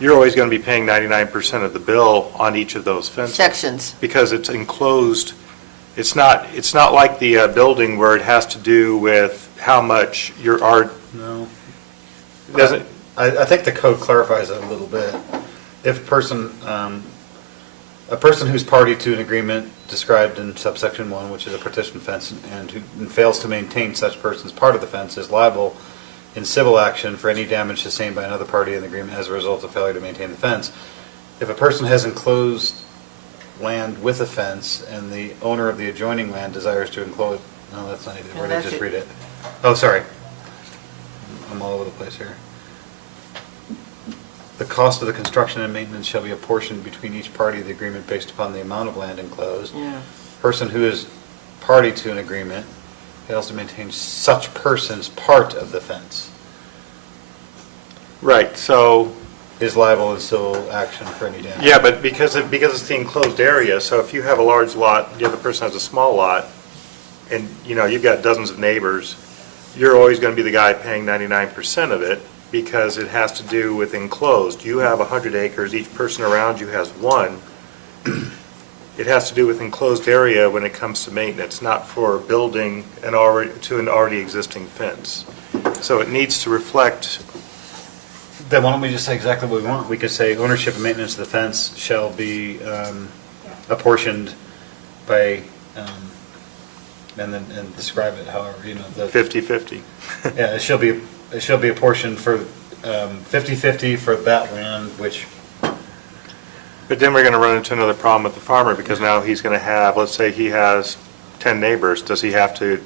you're always going to be paying 99% of the bill on each of those fences. sections. Because it's enclosed, it's not like the building where it has to do with how much your art, no. doesn't, I think the code clarifies it a little bit. If a person who's party to an agreement described in subsection 1, which is a partition fence, and who fails to maintain such person's part of the fence is liable in civil action for any damage sustained by another party in the agreement as a result of failure to maintain the fence. If a person has enclosed land with a fence and the owner of the adjoining land desires to enclose, no, that's not either, No, where did I that's just it. read it? Oh, sorry. I'm all over the place here. The cost of the construction and maintenance shall be apportioned between each party of the agreement based upon the amount of land enclosed. Yeah. Person who is party to an agreement fails to maintain such person's part of the fence Right, so, is liable in civil action for any damage. yeah, but because it's the enclosed area, so if you have a large lot, the other person has a small lot, and, you know, you've got dozens of neighbors, you're always going to be the guy paying 99% of it, because it has to do with enclosed. You have 100 acres, each person around you has one. It has to do with enclosed area when it comes to maintenance, not for building an already existing fence. So it needs to reflect, Then why don't we just say exactly what we want? We could say ownership and maintenance of the fence shall be apportioned by, and describe it however, you know, the. 50/50. Yeah, it shall be apportioned for 50/50 for that land, which, But then we're going to run into another problem with the farmer, because now he's going to have, let's say he has 10 neighbors, does he have to,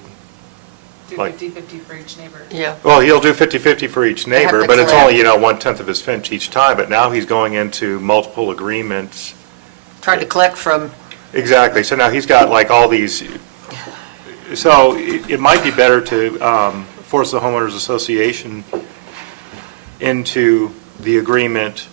Do Like- 50/50 for each neighbor. Yeah. well, he'll do 50/50 for each They have neighbor, to but it's collect. only, you know, 1/10 of his fence each time, but now he's going into multiple agreements. Trying to collect from, Exactly, so now he's got like all these, so it might be better to force the homeowners association into the agreement.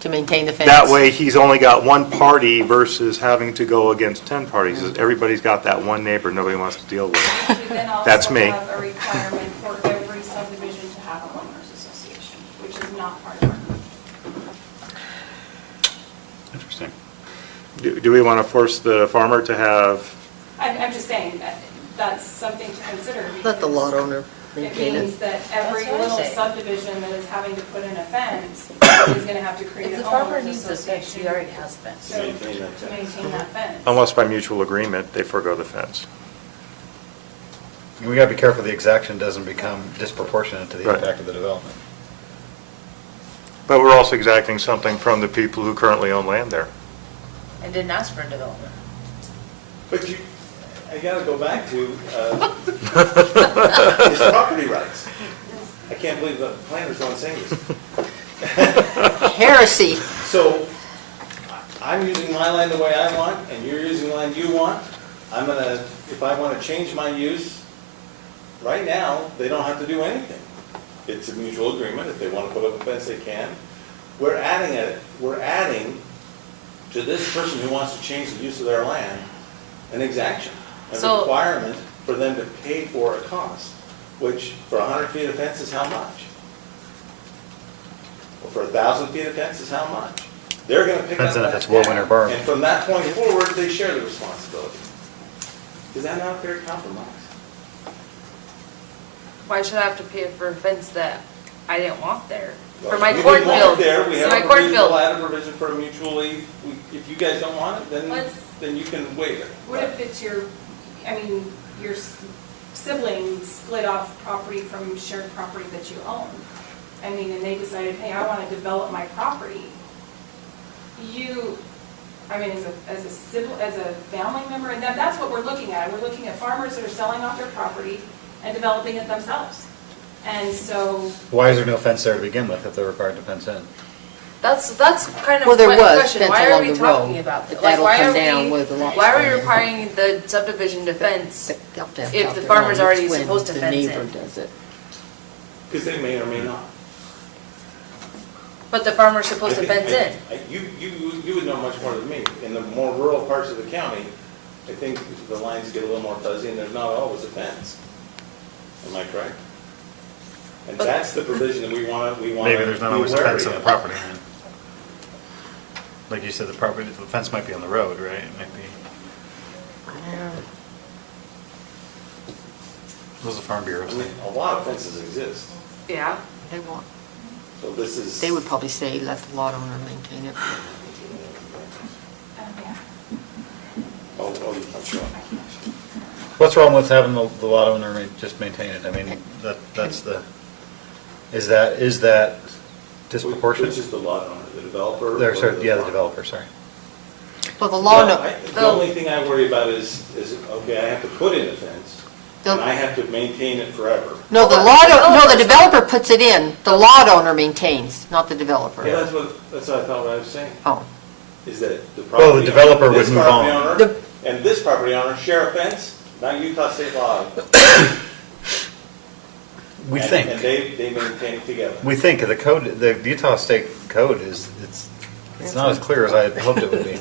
to maintain the fence. That way, he's only got one party versus having to go against 10 parties. Everybody's got that one neighbor nobody wants to deal with. You then That's also me. have a requirement for every subdivision to have a homeowners association, which is not part of our. interesting. Do we want to force the farmer to have, I'm just saying that that's something to consider. Let the lot because owner It maintain means it. that every That's what I little say. subdivision that is having to put in a fence is gonna have to create If a the farmer homeowners needs a fence, association. he already has a fence. So, Maintain that to fence. maintain that fence. unless by mutual agreement, they forego the fence? We gotta be careful the exaction doesn't become disproportionate to the Right. impact of the development. But we're also exacting something from the people who currently own land there. And didn't ask for a development. But I gotta go back to his property rights. I can't believe the planners don't say this. Heresy. So I'm using my land the way I want, and you're using the land you want. I'm gonna, if I wanna change my use, right now, they don't have to do anything. It's a mutual agreement. If they wanna put up a fence, they can. We're adding to this person who wants to change the use of their land, an exaction, a So- requirement for them to pay for a cost, which for 100 feet of fence is how much? Well, for 1,000 feet of fence is how much? They're gonna pick up Depends on if that it's woven or tab, bark. and from that point forward, they share the responsibility. Is that not a fair compromise? Why should I have to pay for a fence that I didn't want there? For Well, my we didn't want it cornfield. there. We So have my a provision, we'll cornfield. add a provision for a mutually, if you guys don't want it, Let's- then you can waive it. What if it's your, I mean, your siblings split off property from shared property that you own? I mean, and they decided, hey, I want to develop my property. You, I mean, as a sibling, as a family member, and that's what we're looking at. We're looking at farmers that are selling off their property and developing it themselves. And so, Why is there no fence there to begin with if they're required to fence in? That's kind of Well, there my was question. fence Why are along we the talking road, about but that? Like, that'll why come are down we, with the lots why are we going in. requiring the subdivision to fence? They'll have to have If out the their farmer's own. already It's when supposed to fence The in. neighbor does it. Because they may or may not. But the farmer's supposed to I think- fence in. You would know much more than me. In the more rural parts of the county, I think the lines get a little more fuzzy and there's not always a fence. Am I correct? And But- that's the provision that we want to Maybe there's not be always a wary fence on the of. property line. Like you said, the fence might be on the road, right? It might be, those are farm I bureaus. mean, a lot of fences exist, Yeah. They want, so this is. they would probably say, let the lot owner maintain it. yeah. Oh, I'm sure. What's wrong with having the lot owner just maintain it? I mean, that's the, is that disproportionate? Which is the lot owner, the developer? There, or sorry, yeah, the farmer? developer, sorry. Well, the law, The only thing I worry about is, okay, I have to put in a fence, The- and I have to maintain it forever. No, the developer puts it in, the lot owner maintains, not the developer. Yeah, that's what I thought I was saying, Oh, is that the Well, property. the developer owner- would this move property on. owner The- And this property owner share a fence, not Utah state law. We And think, they maintain it together. we think the code, the Utah State Code it's not as clear as I had hoped it would be.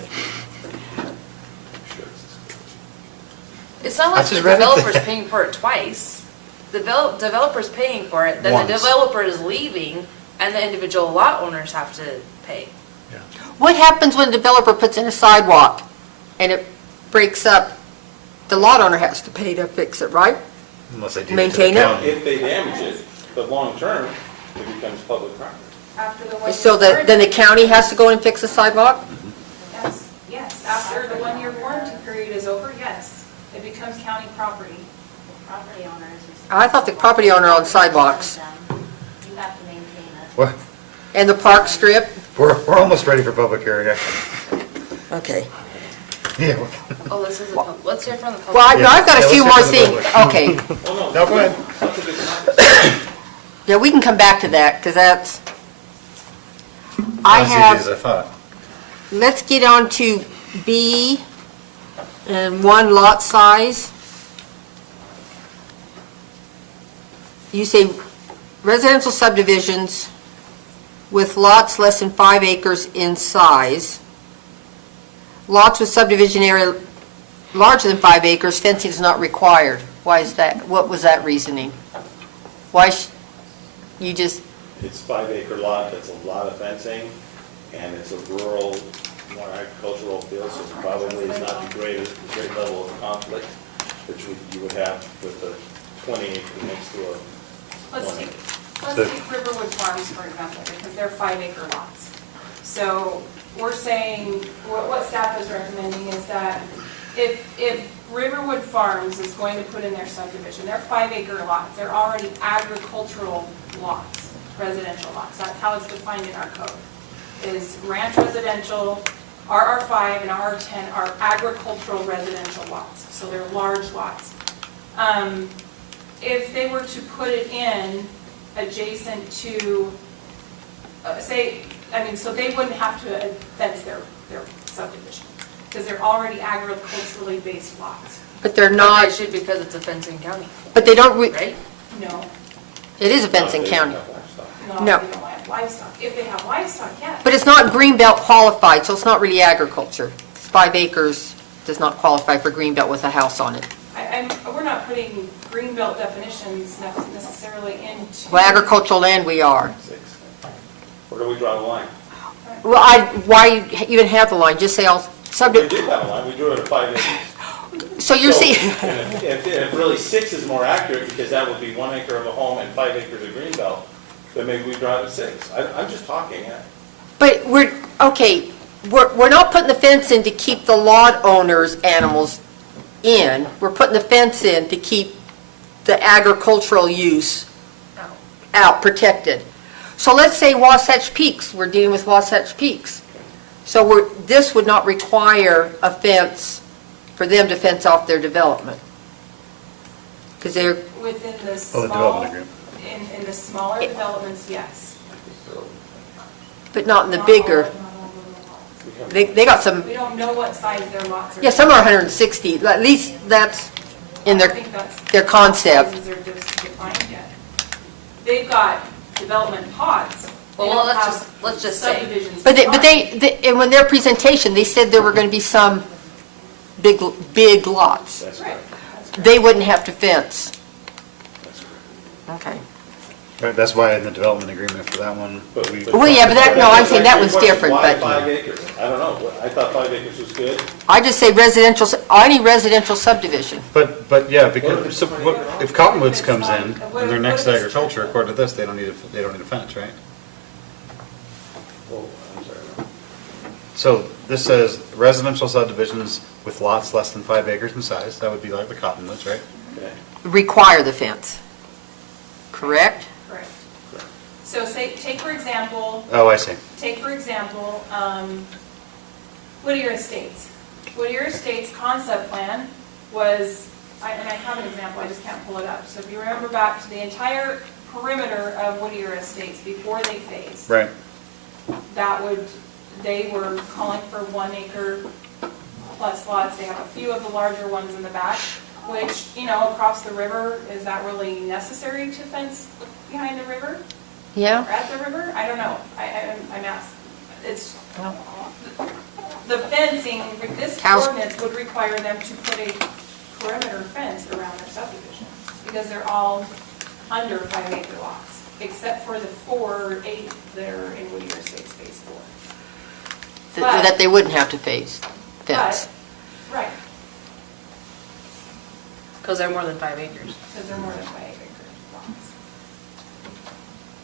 It's not I like just the read it. developer's paying for it twice. The developer's paying for it, then the Once. developer is leaving, and the individual lot owners have to pay. what happens when the developer puts in a sidewalk and it breaks up? The lot owner has to pay to fix it, right? Unless they do Maintain it? If they damage it, but long term, it becomes public property. After the 1 year. So that, then the county has to go and fix the sidewalk? Yes, yes, after the 1 year warranty period is over, yes, it becomes county property. Property owners. I thought the property owner owned sidewalks. You have to maintain it. Well, And the park strip? we're almost ready for public hearing, actually. Okay. Yeah. Oh, this is let's hear from the public. Well, I've got a Yeah, few let's more hear from the things. Okay. Oh, No, go ahead. That's a good topic. Yeah, we can come back to that, because that's, I Not as easy have, as I thought. let's get on to B and one lot size. You say residential subdivisions with lots less than 5 acres in size. Lots with subdivision area larger than 5 acres, fencing is not required. Why is that? What was that reasoning? Why, you just, It's 5 acre lot, that's a lot of fencing, and it's a rural, more agricultural field, so it probably is not the great level of conflict that you would have with a 20 acre next to a Let's 1 take, acre. let's So- take Riverwood Farms, for example, because they're 5 acre lots. So we're saying, what staff is recommending is that if Riverwood Farms is going to put in their subdivision, they're 5 acre lots, they're already agricultural lots, residential lots. That's how it's defined in our code, is ranch residential, RR5 and RR10 are agricultural residential lots, so they're large lots. If they were to put it in adjacent to, so they wouldn't have to fence their subdivision, because they're already agriculturally based lots. but they're But not, they should because it's a fencing county, but they don't, right? No, it is a Benson They County. don't have livestock. no, No. they don't have livestock. If they have livestock, yes. But it's not Greenbelt qualified, so it's not really agriculture. 5 acres does not qualify for Greenbelt with a house on it. We're not putting greenbelt definitions necessarily into. Well, agricultural land we are. 6. Where do we draw the line? Well, why even have the line, just say all We subject, do have a line, we drew it at 5 acres. so you're So, saying, and if really 6 is more accurate, because that would be 1 acre of a home and 5 acres of greenbelt, then maybe we draw it at 6. I'm just talking. but we're not putting the fence in to keep the lot owners' animals in. We're putting the fence in to keep the agricultural use out, protected. So let's say Wasatch Peaks, we're dealing with Wasatch Peaks. So this would not require a fence for them to fence off their development. Because they're, Within the Oh, the small, development in the smaller developments, yes. but not in the Not bigger. all- not all of them are. They got some, We don't know what size their lots are. yeah, some are 160, at least that's in I their, don't think that's- their concept. Sizes are defined yet. They've got development pods. They Well, don't let's have just say. subdivisions But defined. and when their presentation, they said there were going to be some big lots. That's Right. correct. That's correct. They wouldn't have to fence. That's correct. Okay. Right, that's why in the development agreement for that one, But we. Well, yeah, but that, no, I'm saying that one's different, Why but 5 acres? I don't know. I thought 5 acres was good. I just say residential, any residential subdivision. But yeah, What if because, it's so 20 what- acre if Cottonwoods What if comes it's in, not- what and they're if- next what to if it's- agriculture, according to this, they don't need a fence, right? Oh, I'm sorry. So this says residential subdivisions with lots less than 5 acres in size, that would be like the Cottonwoods, right? Okay. Require the fence. Correct? Correct. So take for example, Oh, I see. Whittier Estates. Whittier Estates concept plan was and I have an example, I just can't pull it up. So if you remember back to the entire perimeter of Whittier Estates before they phased. Right. They were calling for 1 acre plus lots. They have a few of the larger ones in the back, which, across the river, is that really necessary to fence behind the river? Yeah? Or at the river? I don't know. I'm asked. It's, the fencing, this Cows. ordinance would require them to put a perimeter fence around their subdivision, because they're all under 5 acre lots, except for the 4 or 8 that are in Whittier Estates Phase 4. That they wouldn't have to fence. But, right, Because they're more than 5 acres. because they're more than 5 acre lots.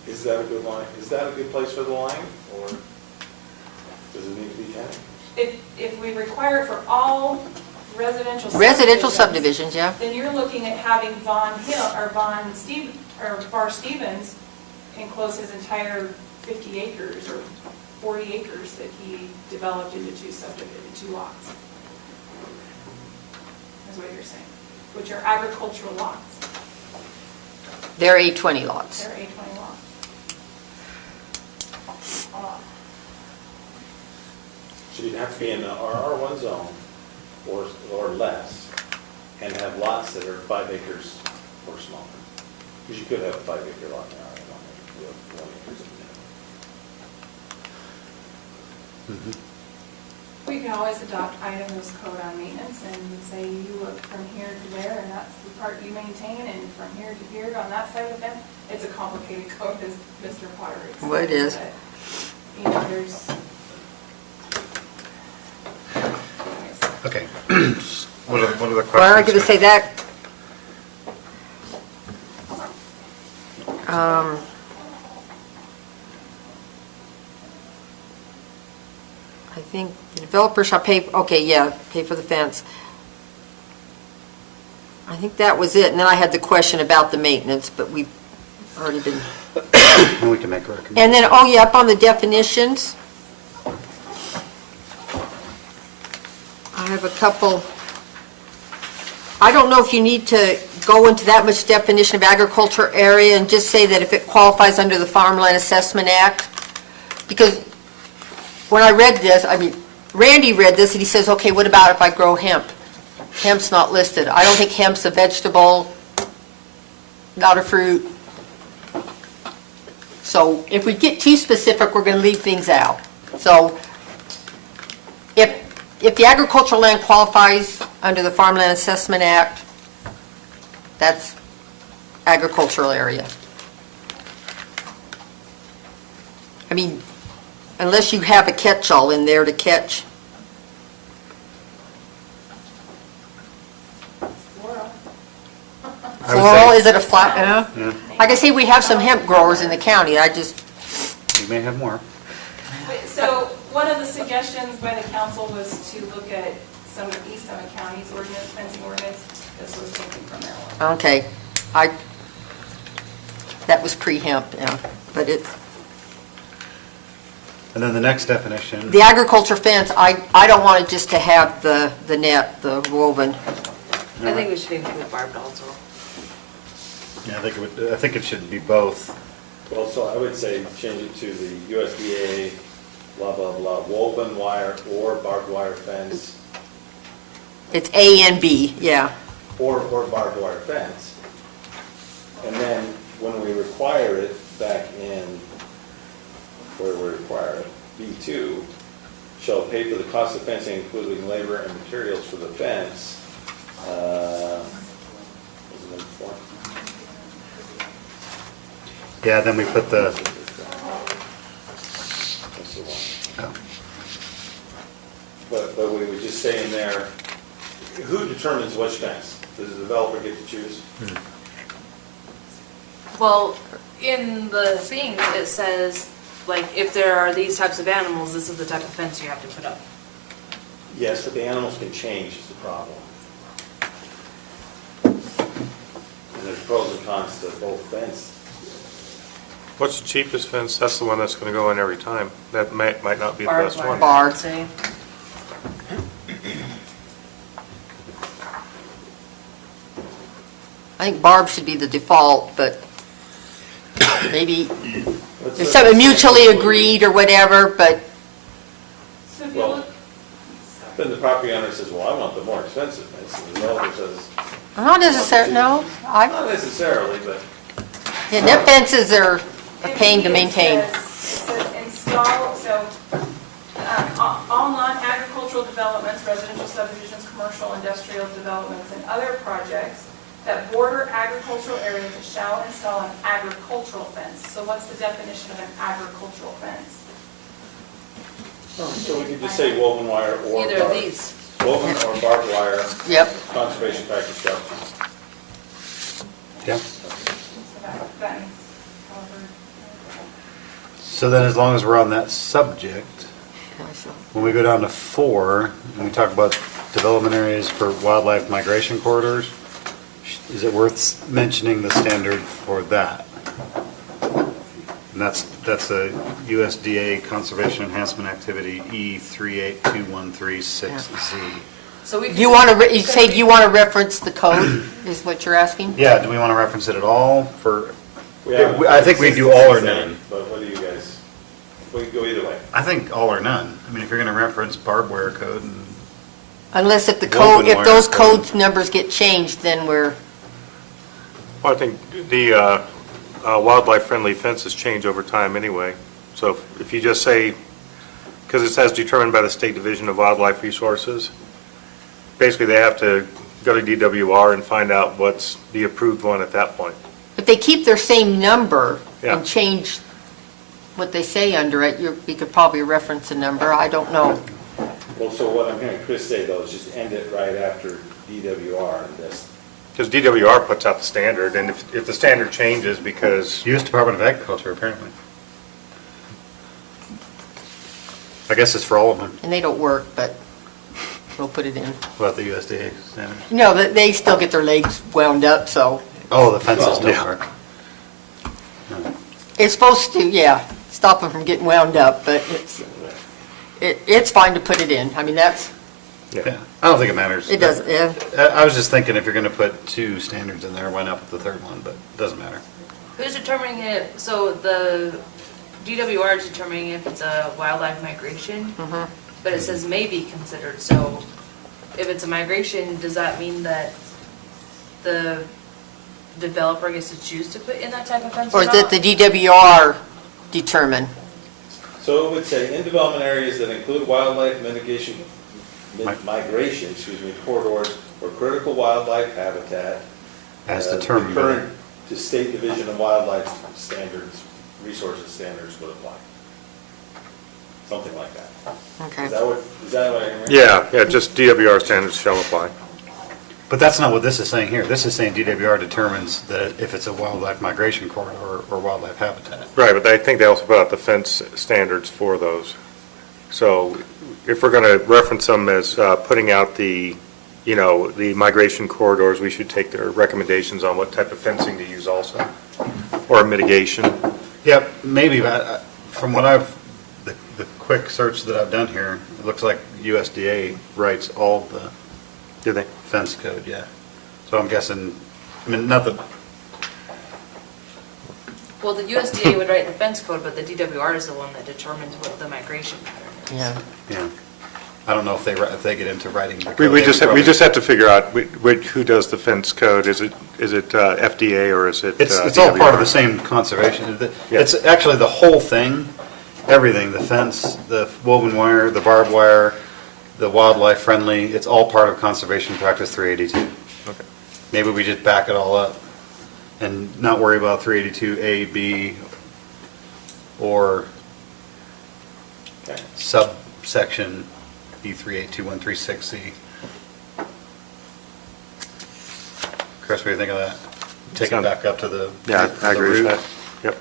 Is that a good line? Is that a good place for the line, or does it need to be 10? If we require it for all residential Residential subdivisions, yeah. then you're looking at having Bar Stevens enclose his entire 50 acres or 40 acres that he developed into 2 lots. That's what you're saying, which are agricultural lots. They're 820 lots. They're 820 lots. So you'd have to be in the RR1 zone or less, and have lots that are 5 acres or smaller. Because you could have a 5 acre lot now, and you have 1 acre in there. We can always adopt Idaho's code on maintenance and say you look from here to there, and that's the part you maintain, and from here to here on that side of the fence. It's a complicated code, as Mr. Potter explained. Well, it is. But, there's. Okay. What are the questions? Well, I'm going to here? say that. I think the developer shall pay for the fence. I think that was it, and then I had the question about the maintenance, but we've already been. We can make a recommendation. And then, up on the definitions. I have a couple. I don't know if you need to go into that much definition of agriculture area and just say that if it qualifies under the Farmland Assessment Act. Because when I read this, Randy read this and he says, okay, what about if I grow hemp? Hemp's not listed. I don't think hemp's a vegetable, not a fruit. So if we get too specific, we're going to leave things out. So if the agricultural land qualifies under the Farmland Assessment Act, that's agricultural area. Unless you have a catch-all in there to catch. Floral. I would Floral, say- is it a flat? Yeah, Like I say, we have some hemp growers in the county. you may have more. So one of the suggestions by the council was to look at some of East Summit County's ordinance, fencing ordinance. This was taken from their one. Okay, that was pre-hemp, yeah, but And then the next definition. the agriculture fence, I don't want it just to have the net, the woven. I think we should include barbed also. Yeah, I think it should be both. Well, so I would say change it to the USDA, blah, blah, blah, woven wire or barbed wire fence, It's A and B, yeah. or barbed wire fence. And then when we require it back in, where we require it, B2, shall pay for the cost of fencing, including labor and materials for the fence. What was it, number 4? Yeah, then we put the, That's the one. oh, But we would just say in there, who determines which fence? Does the developer get to choose? Well, in the thing, it says, like, if there are these types of animals, this is the type of fence you have to put up. Yes, but the animals can change is the problem. And there's pros and cons to both fence. What's the cheapest fence? That's the one that's going to go in every time. That might not be the Barbed best wire, one. Barbed. I'd say. I think barb should be the default, but maybe What's there's the- something mutually agreed or whatever, but, So if you Well- look, Then the property owner says, well, I want the more expensive fence, and the developer says, not necessarily, no. not necessarily, but Yeah, net fences are a pain to it maintain. says install, so, all non-agricultural developments, residential subdivisions, commercial, industrial developments, and other projects that border agricultural areas shall install an agricultural fence. So what's the definition of an agricultural fence? so we could just say woven wire or Either of barb. these. Woven or barbed wire, Yep, conservation practice shall. Yeah. So that needs covered. So then as long as we're on that subject, when we go down to 4, and we talk about development areas for wildlife migration corridors, is it worth mentioning the standard for that? And that's a USDA Conservation Enhancement Activity E382136Z. So we. you want to, you say you want to reference the code, is what you're asking? Yeah, do we want to reference it at all for, Yeah, I think we do all or none. But what do you guys, we can go either way. I think all or none. I mean, if you're going to reference barbed wire code and Unless if the Woven code, if wire those code. codes numbers get changed, then we're, Well, I think the wildlife-friendly fences change over time anyway. So if you just say, because it says determined by the State Division of Wildlife Resources, basically they have to go to DWR and find out what's the approved one at that point. if they keep their same number Yeah. and change what they say under it, we could probably reference a number, I don't know. Well, so what I'm hearing Chris say though is just end it right after DWR and this. Because DWR puts out the standard, and if the standard changes because, U.S. Department of Agriculture, apparently. I guess it's for all of them. And they don't work, but we'll put it in. What about the USDA standards? No, they still get their legs wound up, so Oh, the fences Well, don't yeah. work. it's supposed to, yeah, stop them from getting wound up, but it's fine to put it in. I mean, that's, Yeah, I don't think it matters. it doesn't, yeah. I was just thinking if you're going to put 2 standards in there, why not put the third one, but it doesn't matter. Who's determining it? So the DWR is determining if it's a wildlife migration, but it says may be considered. So if it's a migration, does that mean that the developer gets to choose to put in that type of fence or Or not? that the DWR determine. So it would say, in development areas that include wildlife mitigation, migration, corridors or critical wildlife habitat. As the determined by- Current to State Division of Wildlife standards, resources standards would apply. Something like that. Okay. Is that what I'm hearing? yeah, just DWR standards shall apply. But that's not what this is saying here. This is saying DWR determines that if it's a wildlife migration corridor or wildlife habitat. Right, but I think they also put out the fence standards for those. So if we're going to reference them as putting out the migration corridors, we should take their recommendations on what type of fencing to use also, or mitigation. Yep, maybe, but from what the quick search that I've done here, it looks like USDA writes all the Do they? fence code, yeah. So I'm guessing, I mean, not that, Well, the USDA would write the fence code, but the DWR is the one that determines what the migration pattern is. Yeah. yeah. I don't know if they get into writing the code. We They just would we just have to figure out who does the fence code. Is it FDA or is it It's all part of the DWR? same conservation. Yeah. It's actually the whole thing, everything, the fence, the woven wire, the barbed wire, the wildlife friendly, it's all part of Conservation Practice 382. Okay. Maybe we just back it all up and not worry about 382A, B, or Okay. subsection E382136C. Chris, what do you think of that? Take it Sound- back up to the. Yeah, I the agree with root. that. Yep.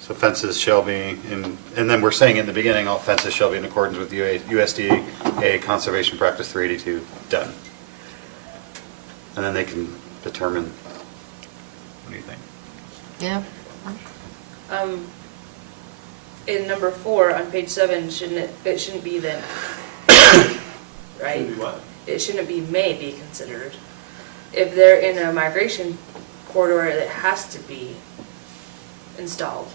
So fences shall be and then we're saying in the beginning, all fences shall be in accordance with USDA Conservation Practice 382, done. And then they can determine, what do you think? Yeah. In number 4 on page 7, it shouldn't be then, right? Should be what? It shouldn't be may be considered. if they're in a migration corridor, it has to be installed.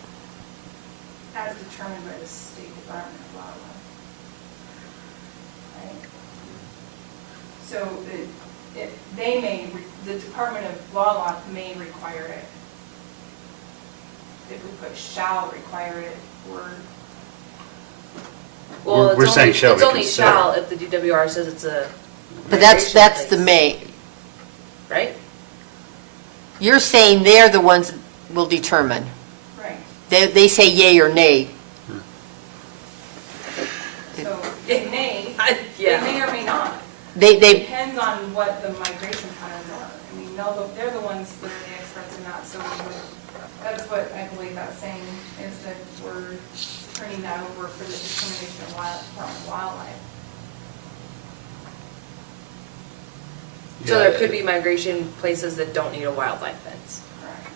As determined by the State Department of Wildlife. Right? So the Department of Wildlife may require it. If we put shall require it, Well, We're it's saying only, shall it's be only considered. shall if the DWR says it's a But that's migration the place, may. right? You're saying they're the ones that will determine. right, They say yay or nay. so it may, I- they yeah. may or may not. They, Depends on what the migration patterns are. I mean, they're the ones that are the experts in that, so that's what I believe that's saying, is that we're turning that over for the determination of Department of Wildlife. So there could be migration places that don't need a wildlife fence. Correct.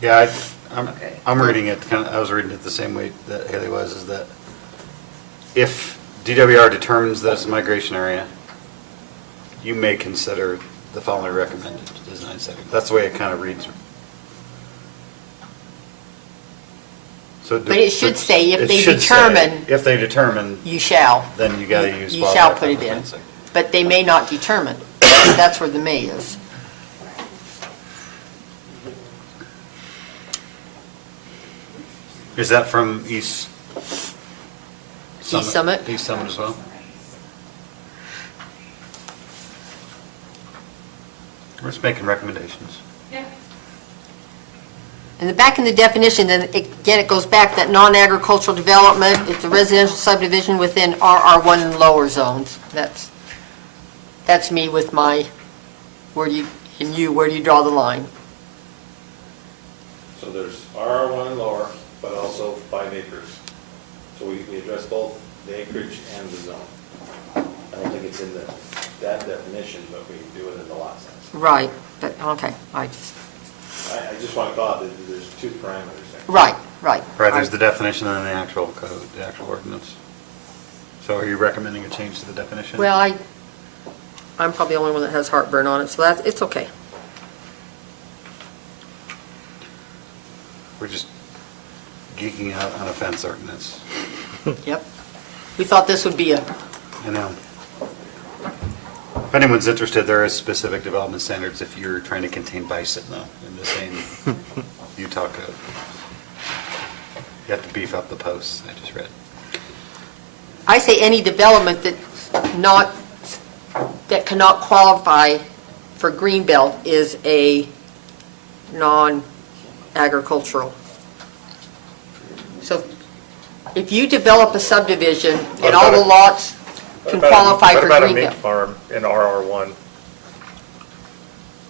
Yeah, I'm, Okay. I'm reading it, I was reading it the same way that Haley was, is that if DWR determines that it's a migration area, you may consider the following recommended design setting. That's the way it kind of reads. So But it should say if it they should say, determine- If they determine, you shall. then you gotta use You shall wildlife put it in. fencing. But they may not determine. That's where the may is. Is that from East Summit? Summit? East Summit as well? We're just making recommendations. Yeah. And back in the definition, then again, it goes back that non-agricultural development, it's a residential subdivision within RR1 and lower zones. That's me with my, where do you draw the line? So there's RR1 and lower, but also 5 acres. So we address both the acreage and the zone. I don't think it's in that definition, but we do it in the lot sense. Right, but, okay, I just, I just want to call it that there's two parameters there. right. Right, there's the definition and the actual code, the actual ordinance. So are you recommending a change to the definition? Well, I'm probably the only one that has heartburn on it, so it's okay. We're just geeking out on a fence ordinance, Yep. We thought this would be you know. If anyone's interested, there is specific development standards if you're trying to contain bison though, in the same Utah code. You have to beef up the posts, I just read. I say any development that cannot qualify for greenbelt is a non-agricultural. So if you develop a subdivision and all the lots can qualify for What about a meat greenbelt. farm in RR1?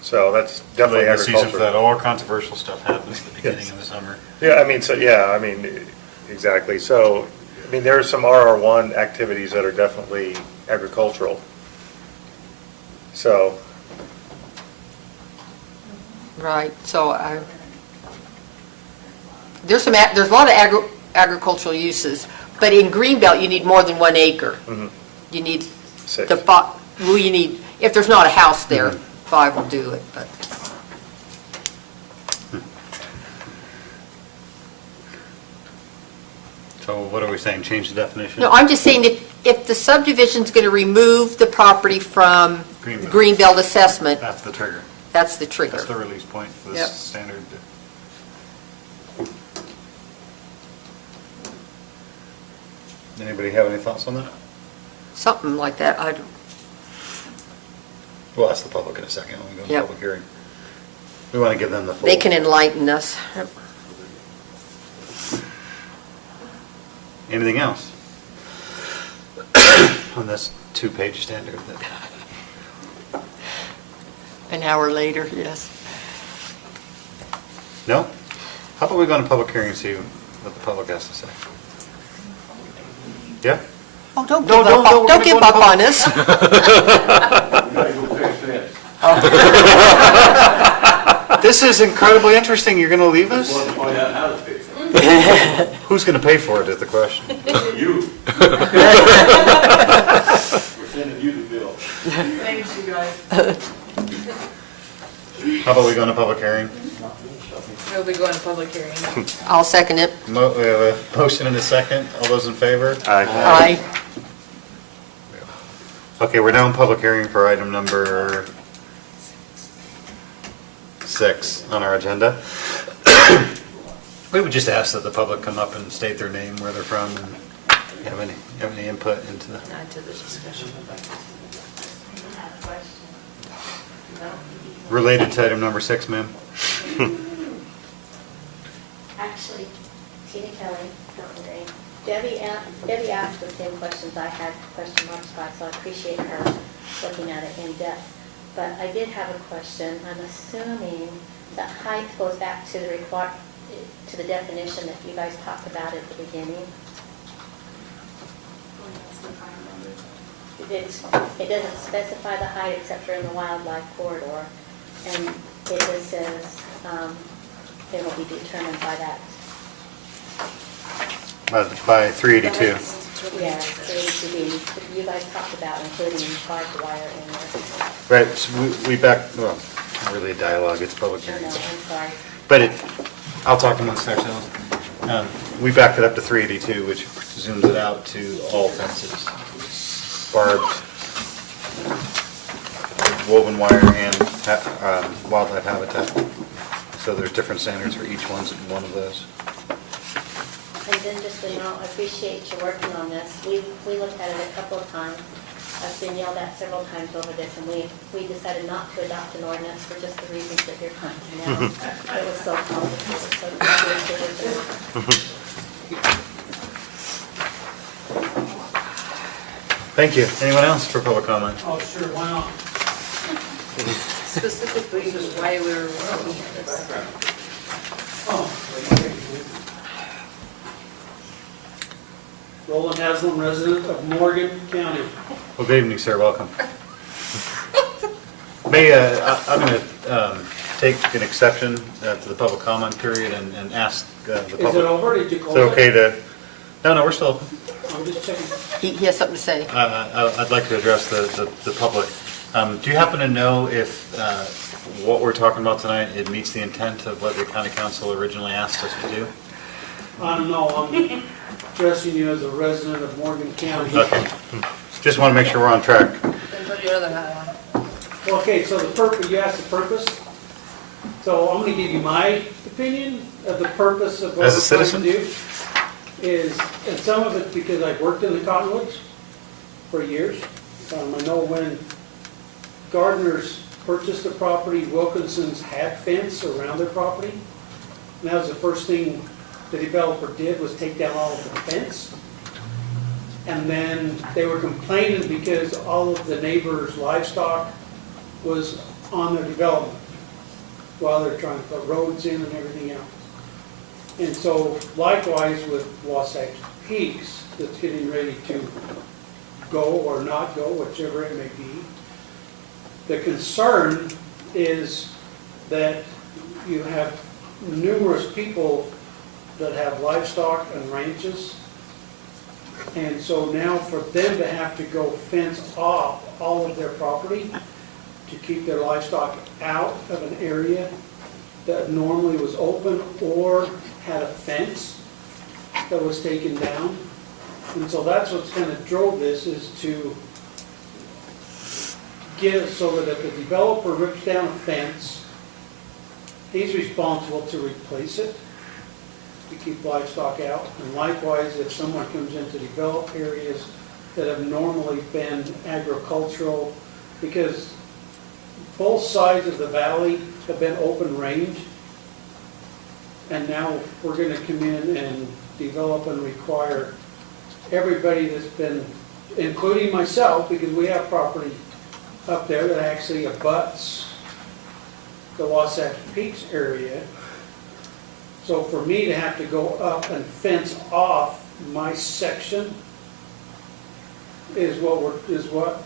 So that's definitely The season for that, agriculture. all our controversial stuff happens at the beginning of the summer. Yeah, I mean, exactly. So, I mean, there are some RR1 activities that are definitely agricultural. So, Right, so there's a lot of agricultural uses, but in greenbelt, you need more than 1 acre. You need Six. you need, if there's not a house there, 5 will do it, but. So what are we saying, change the definition? No, I'm just saying if the subdivision's going to remove the property from Greenbelt. greenbelt assessment, That's the trigger, that's the trigger. that's the release point for Yep. this standard. Anybody have any thoughts on that? Something like that, We'll ask the public in a second when we go to Yep. public hearing. We want to give them the full. they can enlighten us. Anything else? On this 2-page standard that, An hour later, yes. no? How about we go into public hearing and see what the public has to say? Yeah? Oh, don't No, give up, no, we're don't gonna give go up in on us. This is incredibly interesting, you're going to leave us? Want to find out how to fix it? Who's going to pay for it is the question. You. We're sending you the bill. Bill. Thanks, you guys. How about we go into public hearing? We'll be going to public hearing. I'll second it. We have a motion and a second. All those in favor? Aye. Okay, we're now in public hearing for item number 6 on our agenda. We would just ask that the public come up and state their name, where they're from, and have any input into the... Add to the discussion. I have a question. No? Related to item number 6, ma'am? Actually, Tina Kelly, Mountain Green. Debbie asked the same questions I had question marks by, so I appreciate her looking at it in depth. But I did have a question. I'm assuming that height goes back to the definition that you guys talked about at the beginning. It doesn't specify the height except for in the wildlife corridor, and it just says it will be determined by that. By 382. Yeah, so you guys talked about including barbed wire in there. Right, so we back, well, not really a dialogue, it's public No, hearing. I'm sorry. But I'll talk amongst ourselves. We backed it up to 382, which zooms it out to all fences. Barbed, woven wire, and wildlife habitat. So there's different standards for each one of those. And then just so you know, I appreciate you working on this. We looked at it a couple of times. I've been yelled at several times over this, and we decided not to adopt an ordinance for just the reasons that you're finding now. It was so complicated, so complicated. Thank you. Anyone else for public comment? Oh, sure, why not? Specifically, why we were looking at this. Roland Haslam, resident of Morgan County. Well, good evening, sir, welcome. I'm going to take an exception to the public comment period and ask the public. Is it over? Did you Is close it it? okay to, no, we're still open. I'm just checking. He has something to say. I'd like to address the public. Do you happen to know if what we're talking about tonight, it meets the intent of what the county council originally asked us to do? I don't know, I'm addressing you as a resident of Morgan County. Okay. Just want to make sure we're on track. Then put your other hat on. Okay, so the purpose, you asked the purpose. So I'm gonna give you my opinion of the purpose of what As a we're trying to citizen? do. Is, and some of it because I've worked in the cottonwoods for years. I know when Gardner's purchased the property, Wilkinson's had fence around their property. And that was the first thing the developer did, was take down all of the fence. And then they were complaining because all of the neighbors' livestock was on their development while they're trying to put roads in and everything else. And so likewise with Wasatch Peaks, that's getting ready to go or not go, whichever it may be. The concern is that you have numerous people that have livestock and ranches. And so now for them to have to go fence off all of their property to keep their livestock out of an area that normally was open or had a fence that was taken down. And so that's what's kind of drove this, is to get it so that if the developer rips down a fence, he's responsible to replace it, to keep livestock out. And likewise, if someone comes in to develop areas that have normally been agricultural, because both sides of the valley have been open range, and now we're gonna come in and develop and require everybody that's been, including myself, because we have property up there that actually abuts the Wasatch Peaks area. So for me to have to go up and fence off my section is what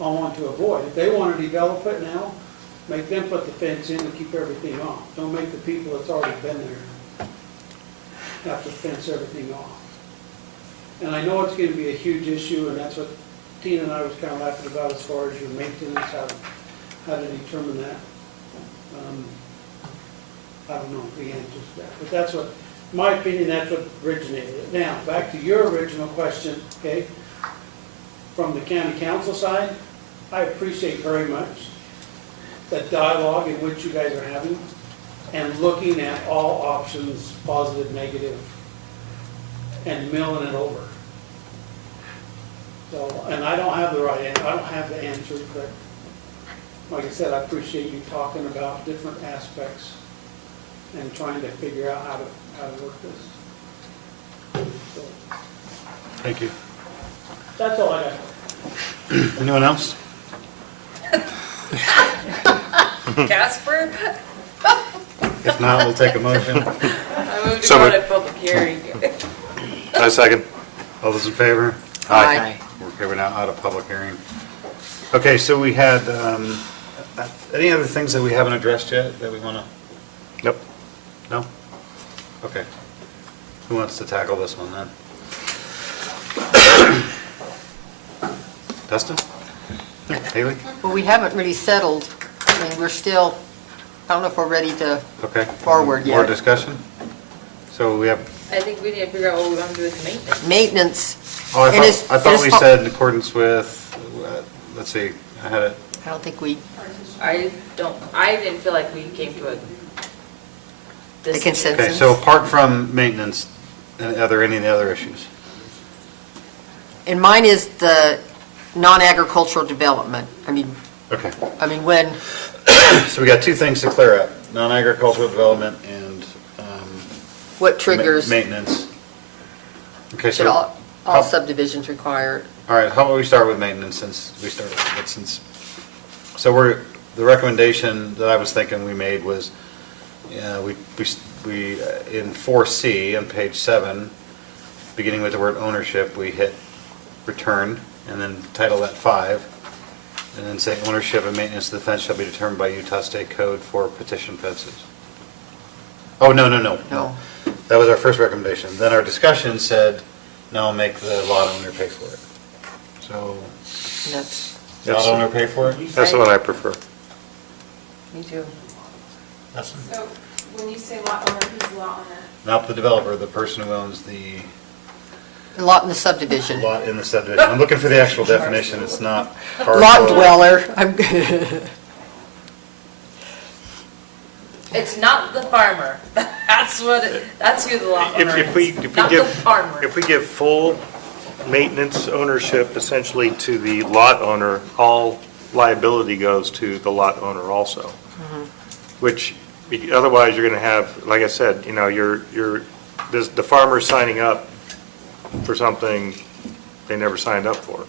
I want to avoid. If they want to develop it now, make them put the fence in and keep everything off. Don't make the people that's already been there have to fence everything off. And I know it's going to be a huge issue, and that's what Tina and I was kind of laughing about as far as your maintenance, how to determine that. I don't know the answer to that, but that's what, in my opinion, that's what originated it. Now, back to your original question, okay? From the county council side, I appreciate very much the dialogue in which you guys are having and looking at all options, positive, negative, and milling it over. So, and I don't have the right answer, I don't have the answer, but like I said, I appreciate you talking about different aspects and trying to figure out how to work this. So, Thank you. that's all I got. Anyone else? Casper? If not, we'll take a motion. I moved to So go to moved. public hearing. I second. All those in favor? Aye. Okay, we're now out of public hearing. Okay, so we had, any other things that we haven't addressed yet that we want to? Nope. No? Okay. Who wants to tackle this one then? Dustin? Haley? Well, we haven't really settled. I mean, we're still, I don't know if we're ready to, Okay. Forward More yet. discussion? So we have, I think we need to figure out what we want to do with maintenance. maintenance. oh, And it's- I thought it's we fa- said in accordance with, let's see, I had it, I don't think we, I didn't feel like we came to a. The consensus. okay, so apart from maintenance, are there any other issues? and mine is the non-agricultural development. I mean, Okay. when, So we got two things to clear up, non-agricultural development and what triggers, maintenance. Okay, should so, all subdivisions require it? all right, how about we start with maintenance since we started, so the recommendation that I was thinking we made was, we in 4C on page 7, beginning with the word ownership, we hit return and then title that 5, and then say ownership and maintenance of the fence shall be determined by Utah State Code for petition fences. Oh, no. No. That was our first recommendation. Then our discussion said, no, make the lot owner pay for it. So, That's, lot owner pay for it? That's the one I prefer. Me too. Dustin? So when you say lot owner, who's the lot owner? Not the developer, the person who owns the lot in the subdivision. lot in the subdivision. I'm looking for the actual definition, it's not hardcore. Lot dweller. It's not the farmer. That's who the lot owner If we is. Not the farmer. If we give full maintenance ownership essentially to the lot owner, all liability goes to the lot owner also. Which, otherwise you're going to have, like I said, the farmer signing up for something they never signed up for.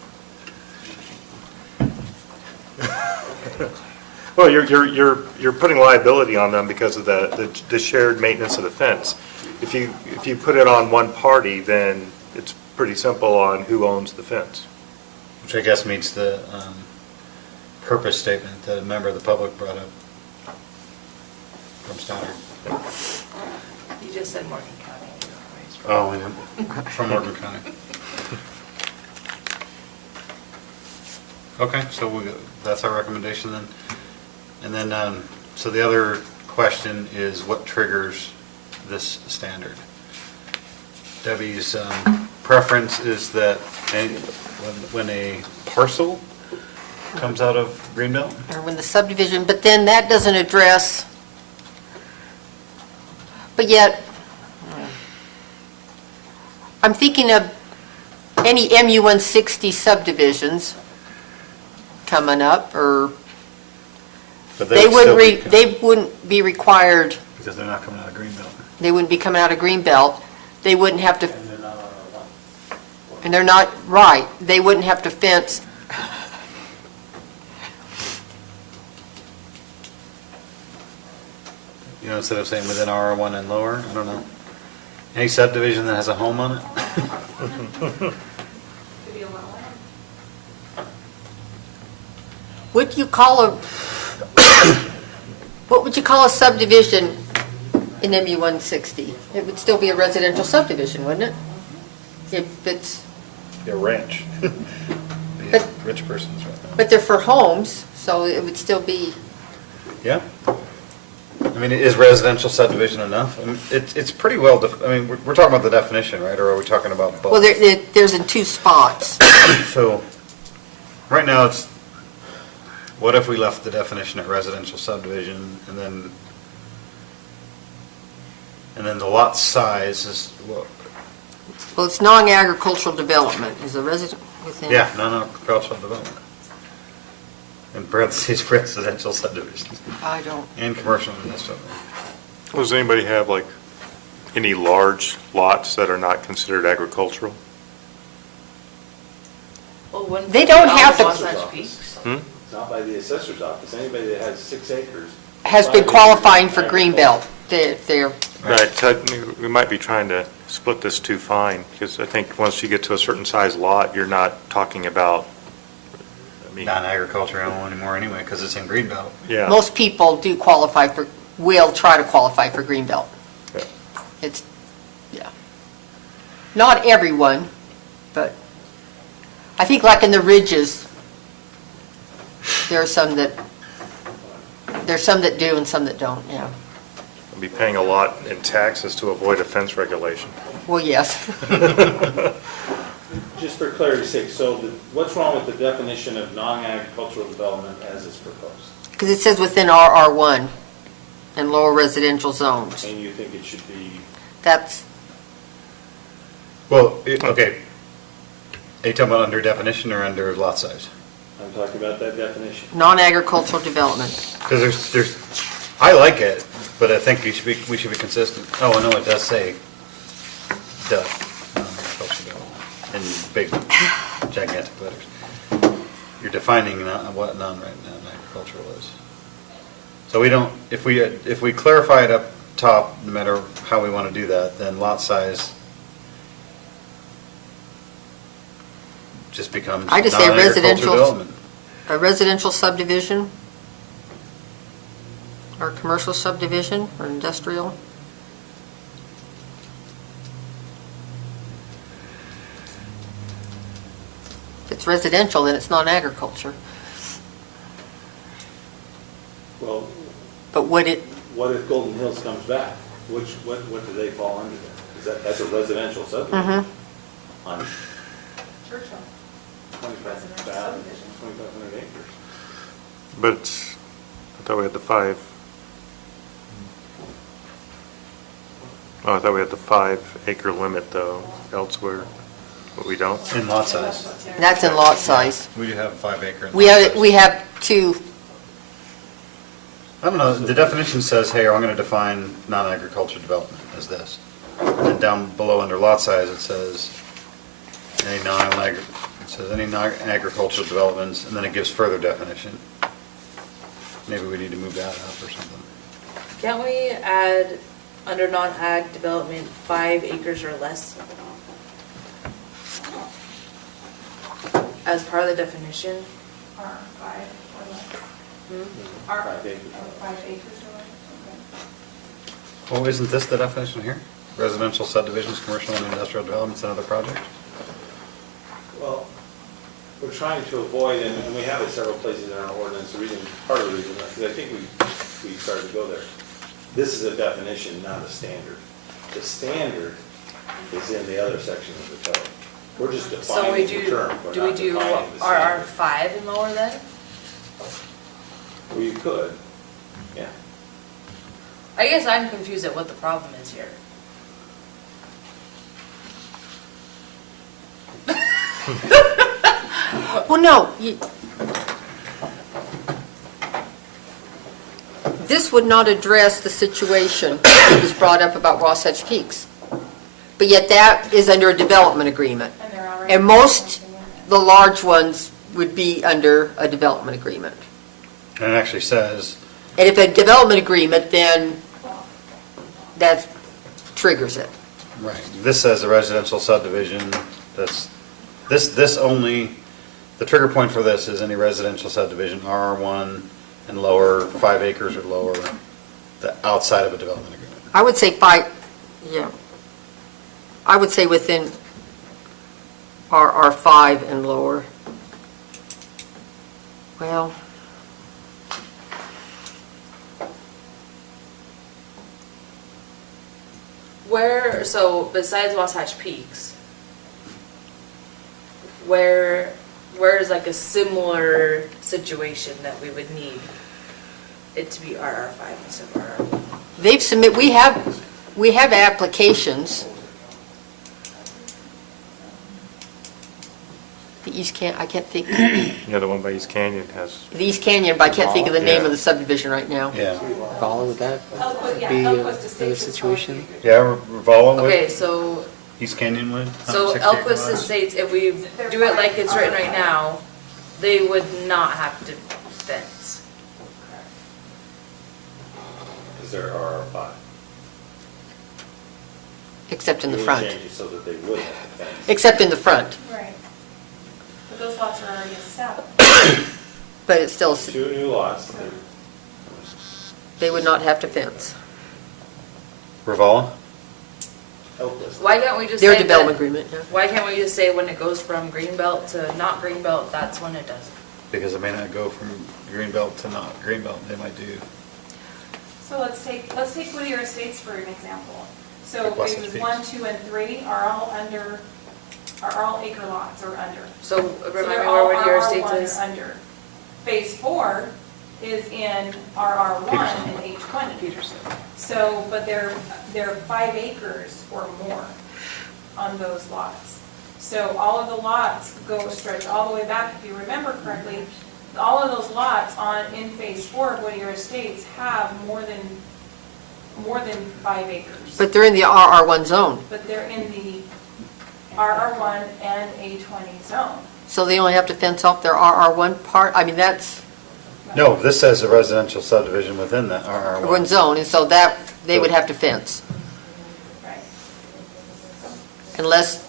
Well, you're putting liability on them because of the shared maintenance of the fence. If you put it on one party, then it's pretty simple on who owns the fence. Which I guess meets the purpose statement that a member of the public brought up from Stoddard. You just said Morgan County. Oh, and from Morgan County. Okay, so that's our recommendation then. And then, so the other question is what triggers this standard? Debbie's preference is that when a parcel comes out of Greenbelt? Or when the subdivision, but then that doesn't address, but yet, I'm thinking of any MU-160 subdivisions coming up, or But they would still wouldn't, be- they wouldn't be required, Because they're not coming out of Greenbelt. they wouldn't be coming out of Greenbelt, they wouldn't have to, And they're not on our lot. and they're not, right, they wouldn't have to fence. You know, instead of saying within R1 and lower, I don't know. Any subdivision that has a home on it? Could be a lot line. What would you call a subdivision in MU-160? It would still be a residential subdivision, wouldn't it? If it's, A ranch. the But- rich person's right now. But they're for homes, so it would still be, Yeah. I mean, is residential subdivision enough? I mean, it's pretty well, I mean, we're talking about the definition, right? Or are we talking about both? well, there's in two spots. So, right now, it's, what if we left the definition at residential subdivision, and then the lot size is, well, Well, it's non-agricultural development, is a resident within. yeah, non-agricultural development. In parentheses, residential subdivisions, I don't, and commercial and industrial. Does anybody have like any large lots that are not considered agricultural? Well, wouldn't They it don't be have to- Wasatch Peaks? It's not by the assessor's office. Anybody that has 6 acres. has 5 been acres qualifying is for agricultural. Greenbelt. They're, Right, so we might be trying to split this too fine, because I think once you get to a certain size lot, you're not talking about, I mean, Non-agricultural anymore anyway, because it's in Greenbelt. yeah. most people do qualify for, will try to qualify for Greenbelt. Yeah. It's, yeah. Not everyone, but I think like in the ridges, there are some that do and some that don't, yeah. Be paying a lot in taxes to avoid a fence regulation. Well, yes. Just for clarity's sake, so what's wrong with the definition of non-agricultural development as is proposed? Because it says within RR1 and lower residential zones. And you think it should be, That's, Well, okay. Are you talking about under definition or under lot size? I'm talking about that definition. non-agricultural development. Because there's, I like it, but I think we should be consistent. Oh, I know it does say, in big, gigantic letters. You're defining what non-agricultural is. So we don't, if we clarify it up top, no matter how we want to do that, then lot size just becomes I just say non-agricultural residential, development. a residential subdivision, or commercial subdivision, or industrial. If it's residential, then it's non-agriculture. Well, But would it, what if Golden Hills comes back? What do they fall under then? That's a residential subdivision? On Churchill. 2,500 acres. But it's, I thought we had the 5. Oh, I thought we had the 5 acre limit though elsewhere, but we don't. In lot size. that's in lot size. We do have 5 acre. in We lot have, size. we have two, I don't know, the definition says, hey, I'm going to define non-agricultural development as this. And down below under lot size, it says any non-agricultural developments, and then it gives further definition. Maybe we need to move that up or something. Can't we add under non-ag development 5 acres or less? As part of the definition? R5 or less. Hmm? R, 5 acres. 5 acres or less, Oh, isn't this the definition here? Residential subdivisions, commercial and industrial developments, and other projects? Well, we're trying to avoid, and we have it several places in our ordinance, the reason, part of the reason, because I think we started to go there. This is a definition, not a standard. The standard is in the other section of the code. We're just So we defining the do, term, we're do we not do defining the standard. RR5 and lower then? Well, you could, yeah. I guess I'm confused at what the problem is here. well, no. This would not address the situation that was brought up about Wasatch Peaks. But yet that is under a development agreement. and they're already. And most, the large ones would be under a development agreement. And it actually says, And if a development agreement, then that triggers it. right, this says a residential subdivision, this only, the trigger point for this is any residential subdivision, RR1 and lower, 5 acres or lower, outside of a development agreement. I would say yeah. I would say within RR5 and lower. Well, Where, so besides Wasatch Peaks, where is like a similar situation that we would need it to be RR5 instead of RR1? they've we have applications. I can't think, Yeah, the one by East Canyon has, the East Canyon, but I can't think of the name Yeah. of the subdivision right now. Yeah. Follow with that? Yeah, Be Elquist another Estates is situation? Yeah, Ravala Okay, would, so, East Canyon would? so 160 Elquist acres? Estates, if we do it like it's written right now, they would not have to fence. Because there are 5. Except in the You would front. change it so that they would have to fence. Except in the front, Right. But those lots are already established. but it's still, 2 new lots, they would not have to fence. Ravala? Elquist. Why can't we just Their say development that, agreement, yeah. why can't we just say when it goes from greenbelt to not greenbelt, that's when it does? Because it may not go from Greenbelt to not Greenbelt, they might do. So let's take Whittier Estates for an example. So Like West phases Peaks. 1, 2, and 3 are all acre lots or under. So So remind they're me all where Whittier RR1 Estates or is? under. Phase 4 is in RR1 Peterson. and H20. So, but they're 5 acres or more on those lots. So all of the lots stretch all the way back, if you remember correctly, all of those lots in phase 4 of Whittier Estates have more than 5 acres. But they're in the RR1 zone, But they're in the RR1 and A20 zone. so they only have to fence off their RR1 part? I mean, that's No, this says a residential subdivision within that RR1. one zone, and so that, they would have to fence. Right. Unless,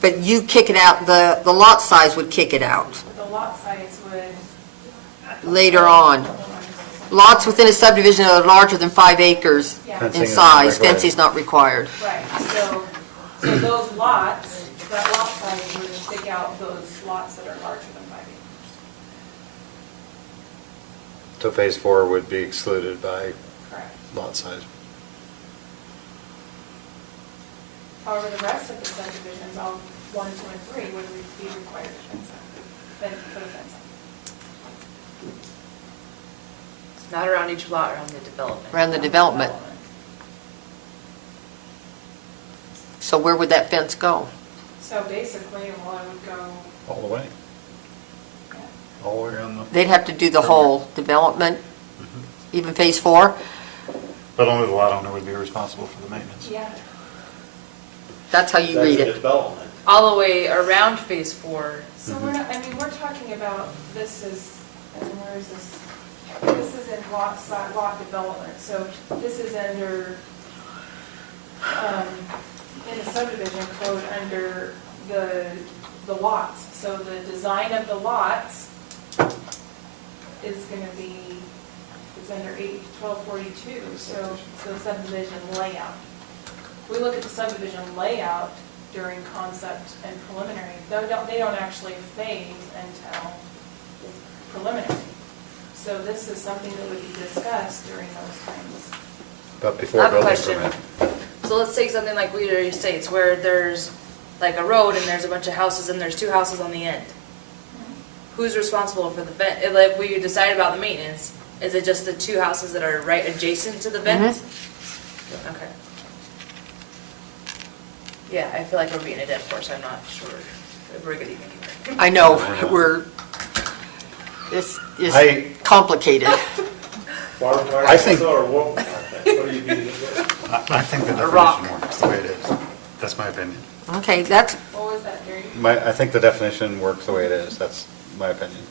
but you kick it out, the lot size would kick it out The lot size would. later on. Lots within a subdivision that are larger than 5 acres Yeah. Fencing in is not size, required. fencing is not required. Right, so those lots, that lot size would stick out those lots that are larger than 5 acres. So phase 4 would be excluded by Correct. lot size. However, the rest of the subdivisions, all 1, 2, and 3, would be required to fence up, then put a fence up. It's not around each lot, around the development. Around the development. So where would that fence go? So basically, well, it would go, All the way, yeah, all the way around the, They'd have to do the whole development, even phase 4? but only the lot owner would be responsible for the maintenance. yeah. That's how you That's read a it. development. All the way around phase 4. So we're not, I mean, we're talking about, this is, and where is this? This is in lot development, so this is under, in the subdivision code, under the lots. So the design of the lots is gonna be, it's under 1242, so the subdivision layout. We look at the subdivision layout during concept and preliminary. They don't actually phase until preliminary. So this is something that would be discussed during those times. But I before have a building question. permit. So let's take something like Whittier Estates, where there's like a road and there's a bunch of houses and there's 2 houses on the end. Who's responsible for the fence? Like, we decide about the maintenance, is it just the 2 houses that are right adjacent to the fence? Okay. Yeah, I feel like we're beating a dead horse, I'm not sure if we're getting anywhere. I know, it's I- complicated. Barbed wire I think- fence or what? What do you mean? I think the rock. definition works the way it is. That's my opinion. Okay, that's, What was that, Gary? I think the definition works the way it is, that's my opinion.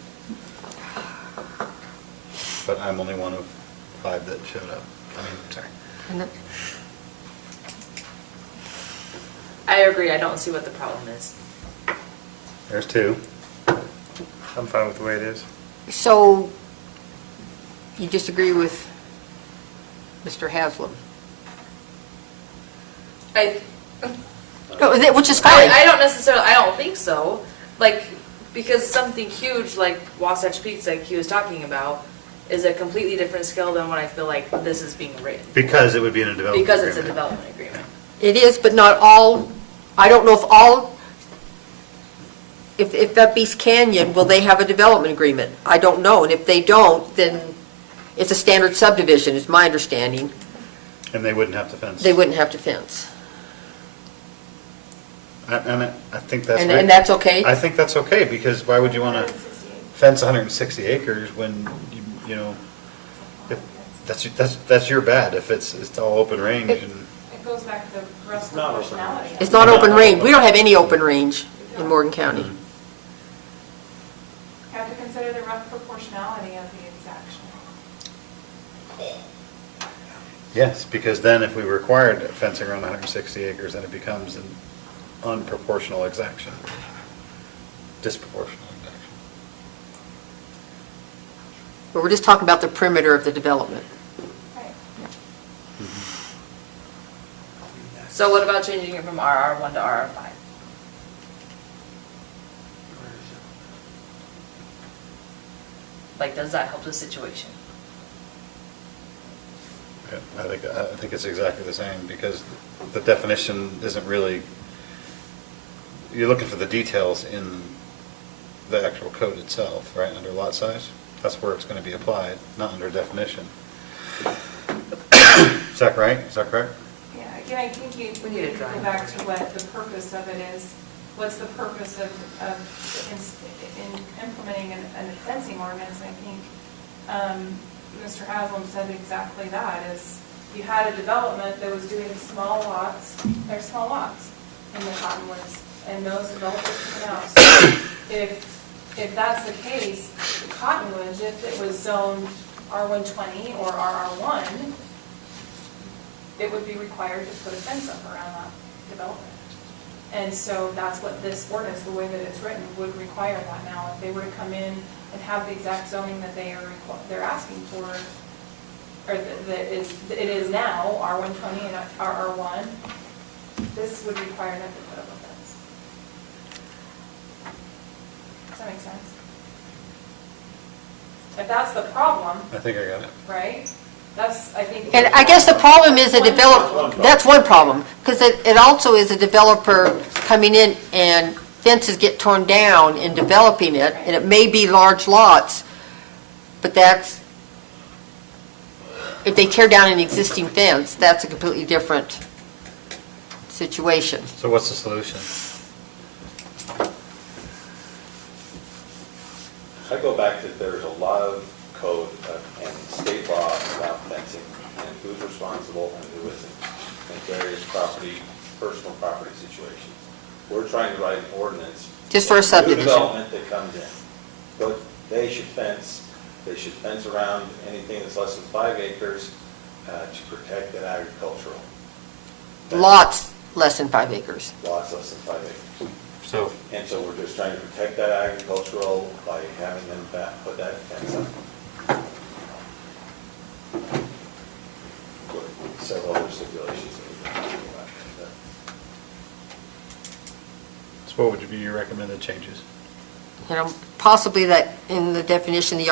But I'm only one of 5 that showed up. I mean, sorry. I agree, I don't see what the problem is. There's 2. I'm fine with the way it is. so you disagree with Mr. Haslam? I, No, which is I fine. don't necessarily, I don't think so, like, Because something huge like Wasatch Peaks, like he was talking about, is a completely different scale than what I feel like this is being written. Because it would be in a development Because it's a agreement. development agreement. It is, but not all, I don't know if all, if that Beast Canyon, will they have a development agreement? I don't know, and if they don't, then it's a standard subdivision, is my understanding. And they wouldn't have to fence. They wouldn't have to fence. And I think that's. And right. that's okay? I think that's okay, because why would you want to fence 160 acres when, you know, if, that's your bad, if it's all open range and. It goes back to the rough It's not open proportionality. It's not open range, we don't have any open range in Morgan County. You have to consider the rough proportionality of the exaction. Yes, because then if we required fencing around 160 acres, then it becomes an unproportional exaction. Disproportional exaction. But we're just talking about the perimeter of the development. Right. So what about changing it from RR1 to RR5? Like, does that help the situation? Yeah, I think it's exactly the same, because the definition isn't really, you're looking for the details in the actual code itself, right, under lot size? That's where it's going to be applied, not under definition. Is that right? Is that correct? Yeah, again, I think you We need a need to go drawing. back to what the purpose of it is. What's the purpose of in implementing a fencing ordinance? And I think Mr. Haslam said exactly that, is you had a development that was doing small lots, there's small lots in the Cottonwoods, and those developers took it out. So if that's the case, the Cottonwoods, if it was zoned R120 or RR1, it would be required to put a fence up around that development. And so that's what this ordinance, the way that it's written, would require that now. If they were to come in and have the exact zoning that they're asking for, or that it is now, R120 and RR1, this would require them to put up a fence. Does that make sense? If that's the problem, I think I got it. right, that's, I think. And I guess the problem is a developer, that's one problem, because it also is a developer coming in and fences get torn down in developing it, and it may be large lots, but that's, if they tear down an existing fence, that's a completely different situation. So what's the solution? I go back to, there's a lot of code and state law about fencing, and who's responsible and who isn't, in various personal property situations. We're trying to write an ordinance. Just for a subdivision. New development that comes in, but they should fence around anything that's less than 5 acres to protect that agricultural. Lots less than 5 acres. Lots less than 5 acres. So, And so we're just trying to protect that agricultural by having them put that fence up. With several other stipulations that we've been talking about. so what would be your recommended changes? You know, possibly that in the definition,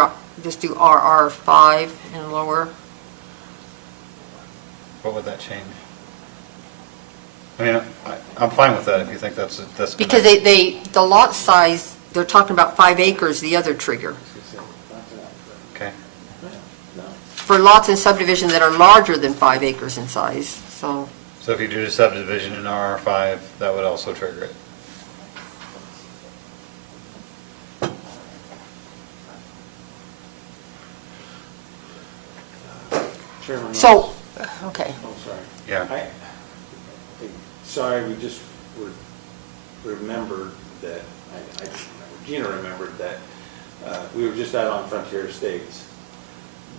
just do RR5 and lower. What would that change? I mean, I'm fine with that if you think that's. Gonna- Because the lot size, they're talking about 5 acres, the other trigger. Okay. No. For lots in subdivision that are larger than 5 acres in size, so. So if you do the subdivision in RR5, that would also trigger it. Chairman. So, okay. Oh, sorry. Yeah. Sorry, we just remembered that, Gina remembered that we were just out on Frontier Estates.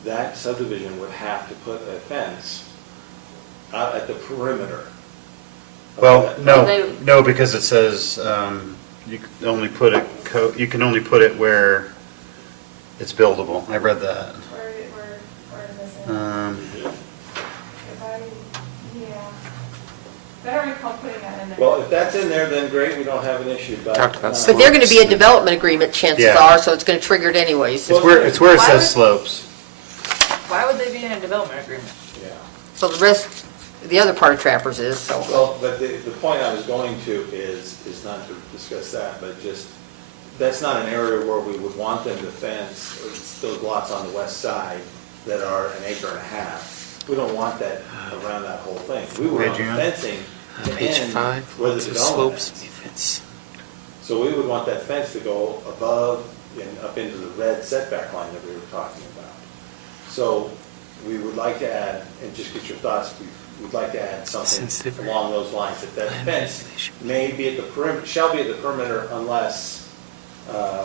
That subdivision would have to put a fence out at the perimeter. of Well, that. no, because it says you can only put it, you can only put it where it's buildable. I read that. Where is this in? Um, If I, yeah. I don't recall putting that in there. Well, if that's in there, then great, we don't have an issue, but. Talked about But they're going to be a development agreement, chances Yeah. are, so it's going to trigger it anyways. It's where it Why says would- slopes. Why would they be in a development agreement? Yeah. So the rest, the other part of Trappers is, so. Well, but the point I was going to is not to discuss that, but just, that's not an area where we would want them to fence those lots on the west side that are an acre and a half. We don't want that around that whole thing. We would want Page the one. fencing to Page end 5, where the lots of development slopes. ends. So we would want that fence to go above and up into the red setback line that we were talking about. So we would like to add, and just get your thoughts, we'd like to add something Sensitive along those lines, that that land fence regulation. may be at the perimeter, shall be at the perimeter unless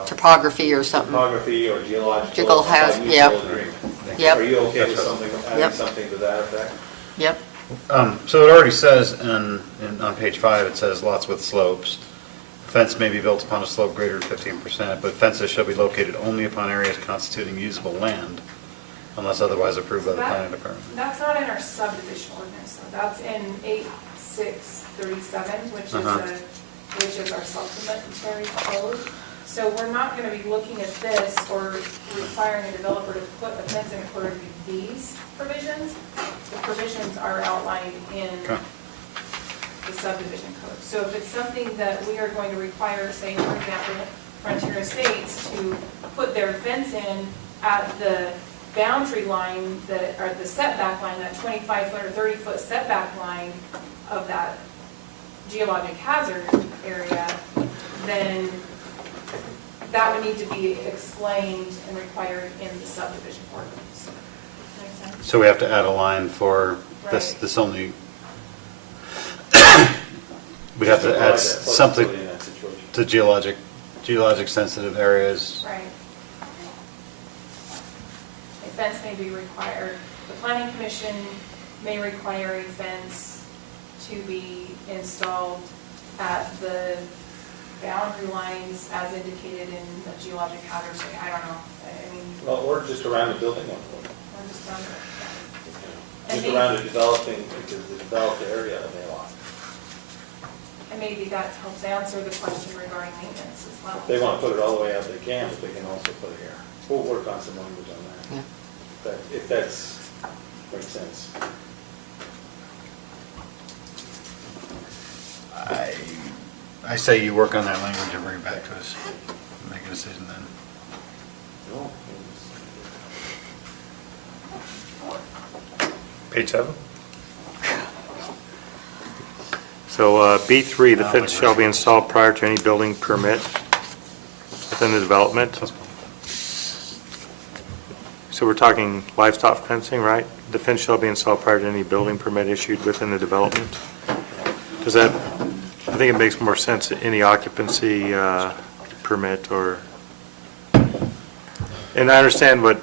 Topography or something. topography or geological. Geological has- by mutual yep. agreement. Yep. Are you okay with something, adding Yep. something to that effect? Yep. So it already says on page 5, it says lots with slopes. Fence may be built upon a slope greater than 15%, but fences shall be located only upon areas constituting usable land unless otherwise approved by the planning department. That's not in our subdivision ordinance, though. That's in 8637, which is which is our supplementary code. So we're not going to be looking at this or requiring a developer to put a fence in according to these provisions. The provisions are outlined in Okay. the subdivision code. So if it's something that we are going to require, say, for example, Frontier Estates to put their fence in at the boundary line, or the setback line, that 25-foot or 30-foot setback line of that geologic hazard area, then that would need to be explained and required in the subdivision ordinance. Make sense? So we have to add a line for Right. this only, we'd have to Provide add that something flexibility in that situation. to geologic sensitive areas. Right. A fence may be required, the planning commission may require a fence to be installed at the boundary lines as indicated in the geologic hazard, I don't know, I mean, Well, or just around the building envelope. we're just on the, Just And around the developing, the developed area of the lot. and maybe that helps answer the question regarding maintenance as well. If they want to put it all the way out, they can, but they can also put it here. We'll work on some language on that. Yeah. If that's, makes sense. I say you work on that language and bring it back to us. Make a decision then. No, Page 7? So B3, the fence shall be installed prior to any building permit within the development. So we're talking livestock fencing, right? The fence shall be installed prior to any building permit issued within the development. Does that, I think it makes more sense, any occupancy permit or, and I understand what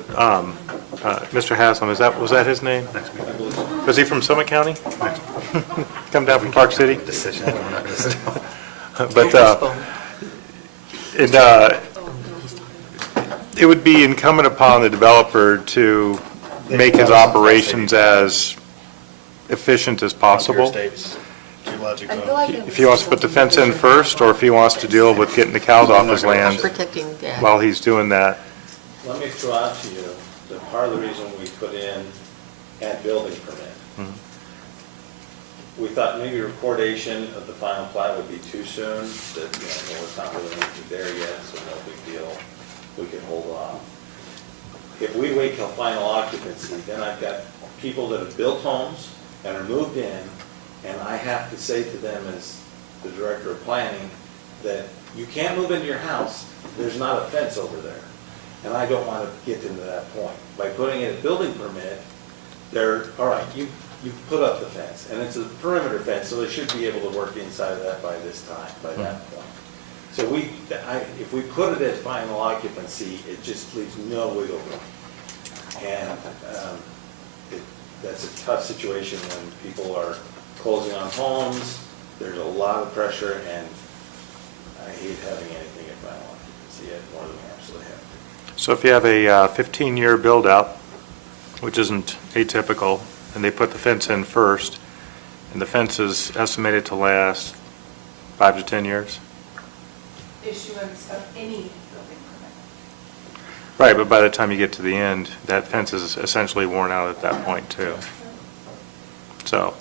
Mr. Haslam, was that his name? I believe so. Was he from Summit County? Come down from Park City? Decision. We're not gonna- But it would be incumbent upon the developer to make his operations as efficient as possible. States, geologic I feel zone. like If he wants to put the fence in first, or if he wants to deal with getting the cows off his land Protecting that. while he's doing that. Let me throw out to you that part of the reason we put in at building permit. We thought maybe recordation of the final plat would be too soon, that, no, it's not really anything there yet, so no big deal. We can hold off. If we wait till final occupancy, then I've got people that have built homes and are moved in, and I have to say to them as the director of planning, that you can't move into your house, there's not a fence over there. And I don't want to get them to that point. By putting in a building permit, they're, all right, you put up the fence, and it's a perimeter fence, so they should be able to work inside of that by this time, by that point. So if we put it at final occupancy, it just leaves no wiggle room. And that's a tough situation when people are closing on homes, there's a lot of pressure, and I hate having anything at final occupancy at more than we absolutely have to. So if you have a 15-year build-out, which isn't atypical, and they put the fence in first, And the fence is estimated to last 5 to 10 years? Issuance of any building permit. Right, but by the time you get to the end, that fence is essentially worn out at that point, too. So,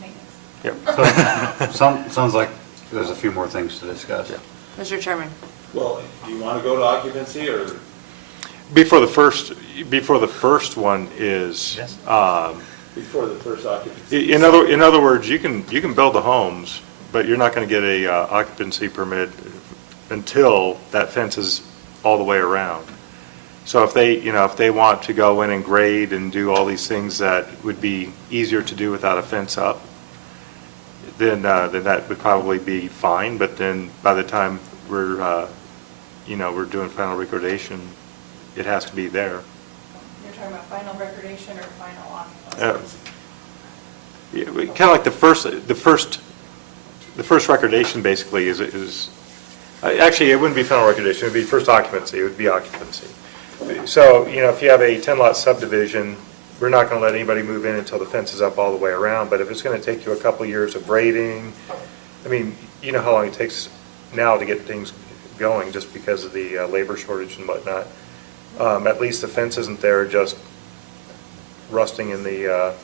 Maintenance. yep. Sounds like there's a few more things to discuss. Mr. Chairman, Well, do you want to go to occupancy or? Before the first one is, Yes. Before the first occupancy. in other words, you can build the homes, but you're not going to get a occupancy permit until that fence is all the way around. So if they want to go in and grade and do all these things that would be easier to do without a fence up, then that would probably be fine. But then by the time we're doing final recordation, it has to be there. You're talking about final recordation or final occupancy? Kind of like the first recordation basically is, actually, it wouldn't be final recordation, it would be first occupancy, it would be occupancy. So, if you have a 10-lot subdivision, we're not going to let anybody move in until the fence is up all the way around, but if it's going to take you a couple years of grading, I mean, you know how long it takes now to get things going just because of the labor shortage and whatnot. At least the fence isn't there just rusting in the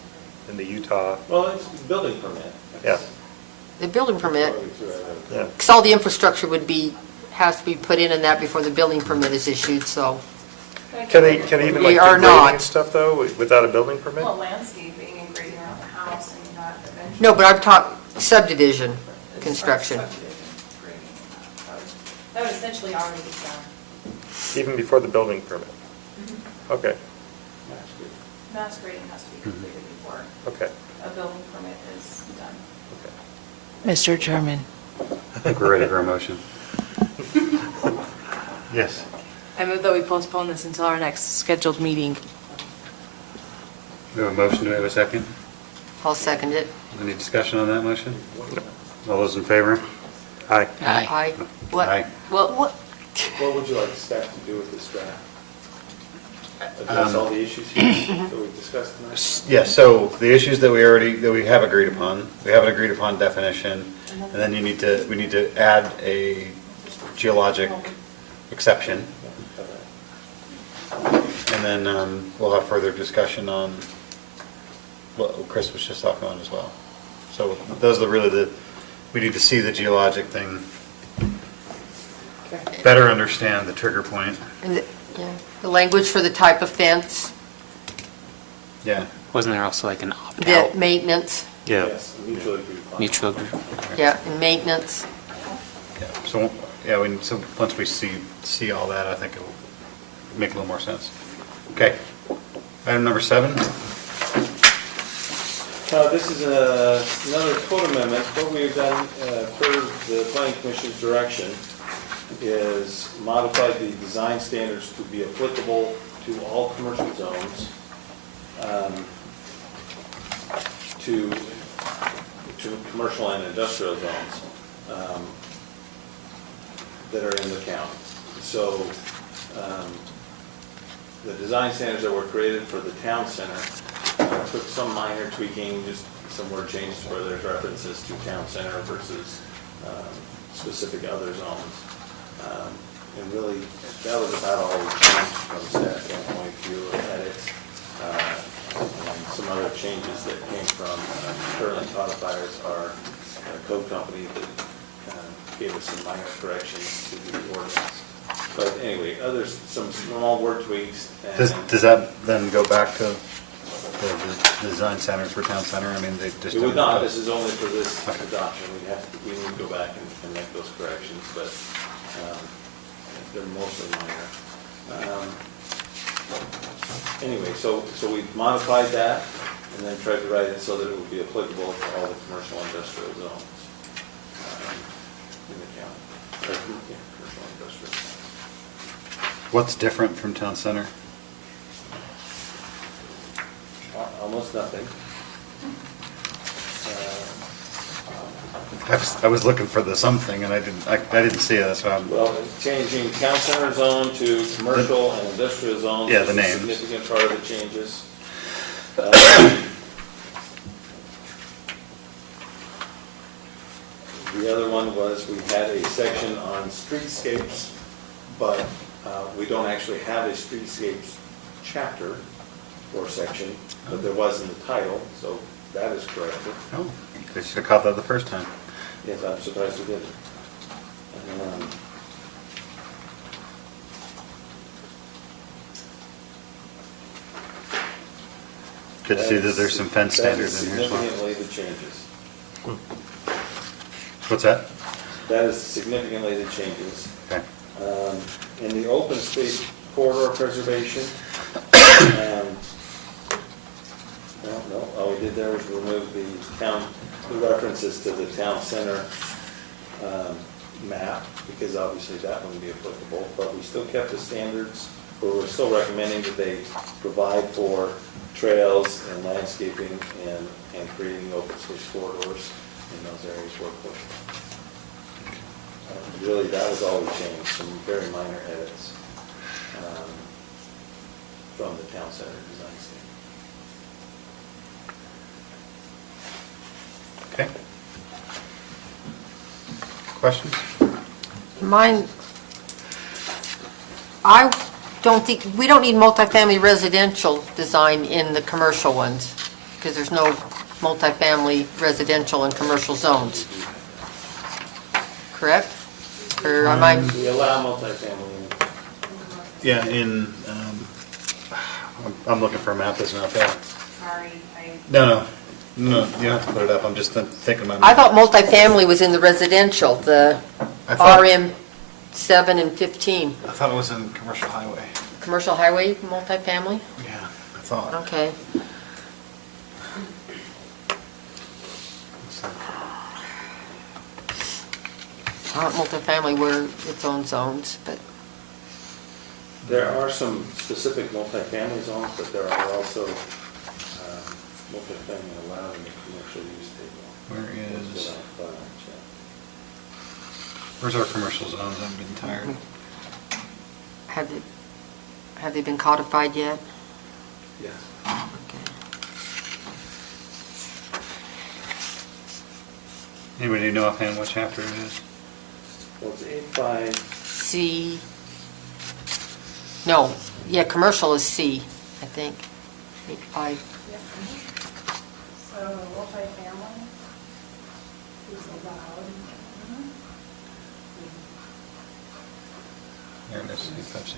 Utah. Well, it's a building permit. Yeah. The building permit, Yeah. because all the infrastructure has to be put in that before the building permit is issued, so. Can they even We like are do grading not. and stuff though without a building permit? Well, landscaping and grading around the house and not eventually. No, but I'm talking subdivision construction. Subdivision, grading, that would essentially already be done. Even before the building permit? Okay, Mass grading has to be completed before okay. a building permit is done. Mr. Chairman, I think we're ready for a motion. Yes. I move that we postpone this until our next scheduled meeting. We have a motion, do we have a second? I'll second it. Any discussion on that motion? All those in favor? Aye. Aye. What? Aye. Well, what? What would you like staff to do with this draft? Address all the issues here that we discussed tonight? Yeah, so the issues that we have agreed upon, we have an agreed upon definition, and then we need to add a geologic exception. And then we'll have further discussion on what Chris was just talking about as well. So those are really we need to see the geologic thing, better understand the trigger point. And the language for the type of fence, Yeah. Wasn't there also like an the opt-out maintenance, Yeah. Yes, mutually agreed upon. mutual? yeah, and maintenance. Yeah. So, so once we see all that, I think it will make a little more sense. Okay. Item number 7. This is another code amendment. What we've done per the planning commission's direction is modified the design standards to be applicable to all commercial zones, to commercial and industrial zones that are in the county. So the design standards that were created for the town center took some minor tweaking, just some word changes where there's references to town center versus specific other zones. And really, that was about all we changed from a staff standpoint, a few edits, and some other changes that came from Sterling Codifiers, our code company that gave us some minor corrections to the ordinance. But anyway, some small word tweaks. And Does that then go back to the design centers for town center? I mean, they just. It don't- would not, this is only for this Okay. adoption, we need to go back and make those corrections, but they're mostly minor. Anyway, so we modified that and then tried to write it so that it would be applicable to all the commercial and industrial zones in the county. Commercial and industrial. What's different from town center? Almost nothing. I was looking for the something and I didn't see it, that's why I'm. Well, changing town center zone to commercial and industrial zones. Yeah, the is a names. significant part of the changes. The other one was, we had a section on streetscapes, but we don't actually have a streetscapes chapter or section, but there was in the title, so that is corrected. Oh, they should have caught that the first time. Yes, I'm surprised we didn't. Good to see that there's some fence standards in here as That well. is significantly the changes. What's that? That is significantly the changes. Okay. In the open space corridor preservation, no, all we did there was remove the references to the town center map, because obviously that wouldn't be applicable, but we still kept the standards, but we're still recommending that they provide for trails and landscaping and creating open space corridors in those areas where applicable. Really, that was all we changed, some very minor edits from the town center design standard. Okay. Questions? Mine, I don't think, we don't need multifamily residential design in the commercial ones, because there's no multifamily residential in commercial zones. Correct? Or am I, We allow multifamily in. Yeah, I'm looking for a map that's not there. Sorry, No, you don't have to put it up, I'm just thinking about. I thought multifamily was in the residential, the I thought- RM 7 and 15. I thought it was in commercial highway. Commercial highway multifamily? Yeah, I thought. Okay. I want multifamily where its own zones, but There are some specific multifamily zones, but there are also multifamily allowed in the commercial use table. Where That's is, what I checked. where's our commercial zones? I'm getting tired. have they been codified yet? Yes. Okay. Anybody know offhand what chapter it is? Well, it's 8.5. C, no, yeah, commercial is C, I think. 8.5. so multifamily is allowed. There it is, Pepsi.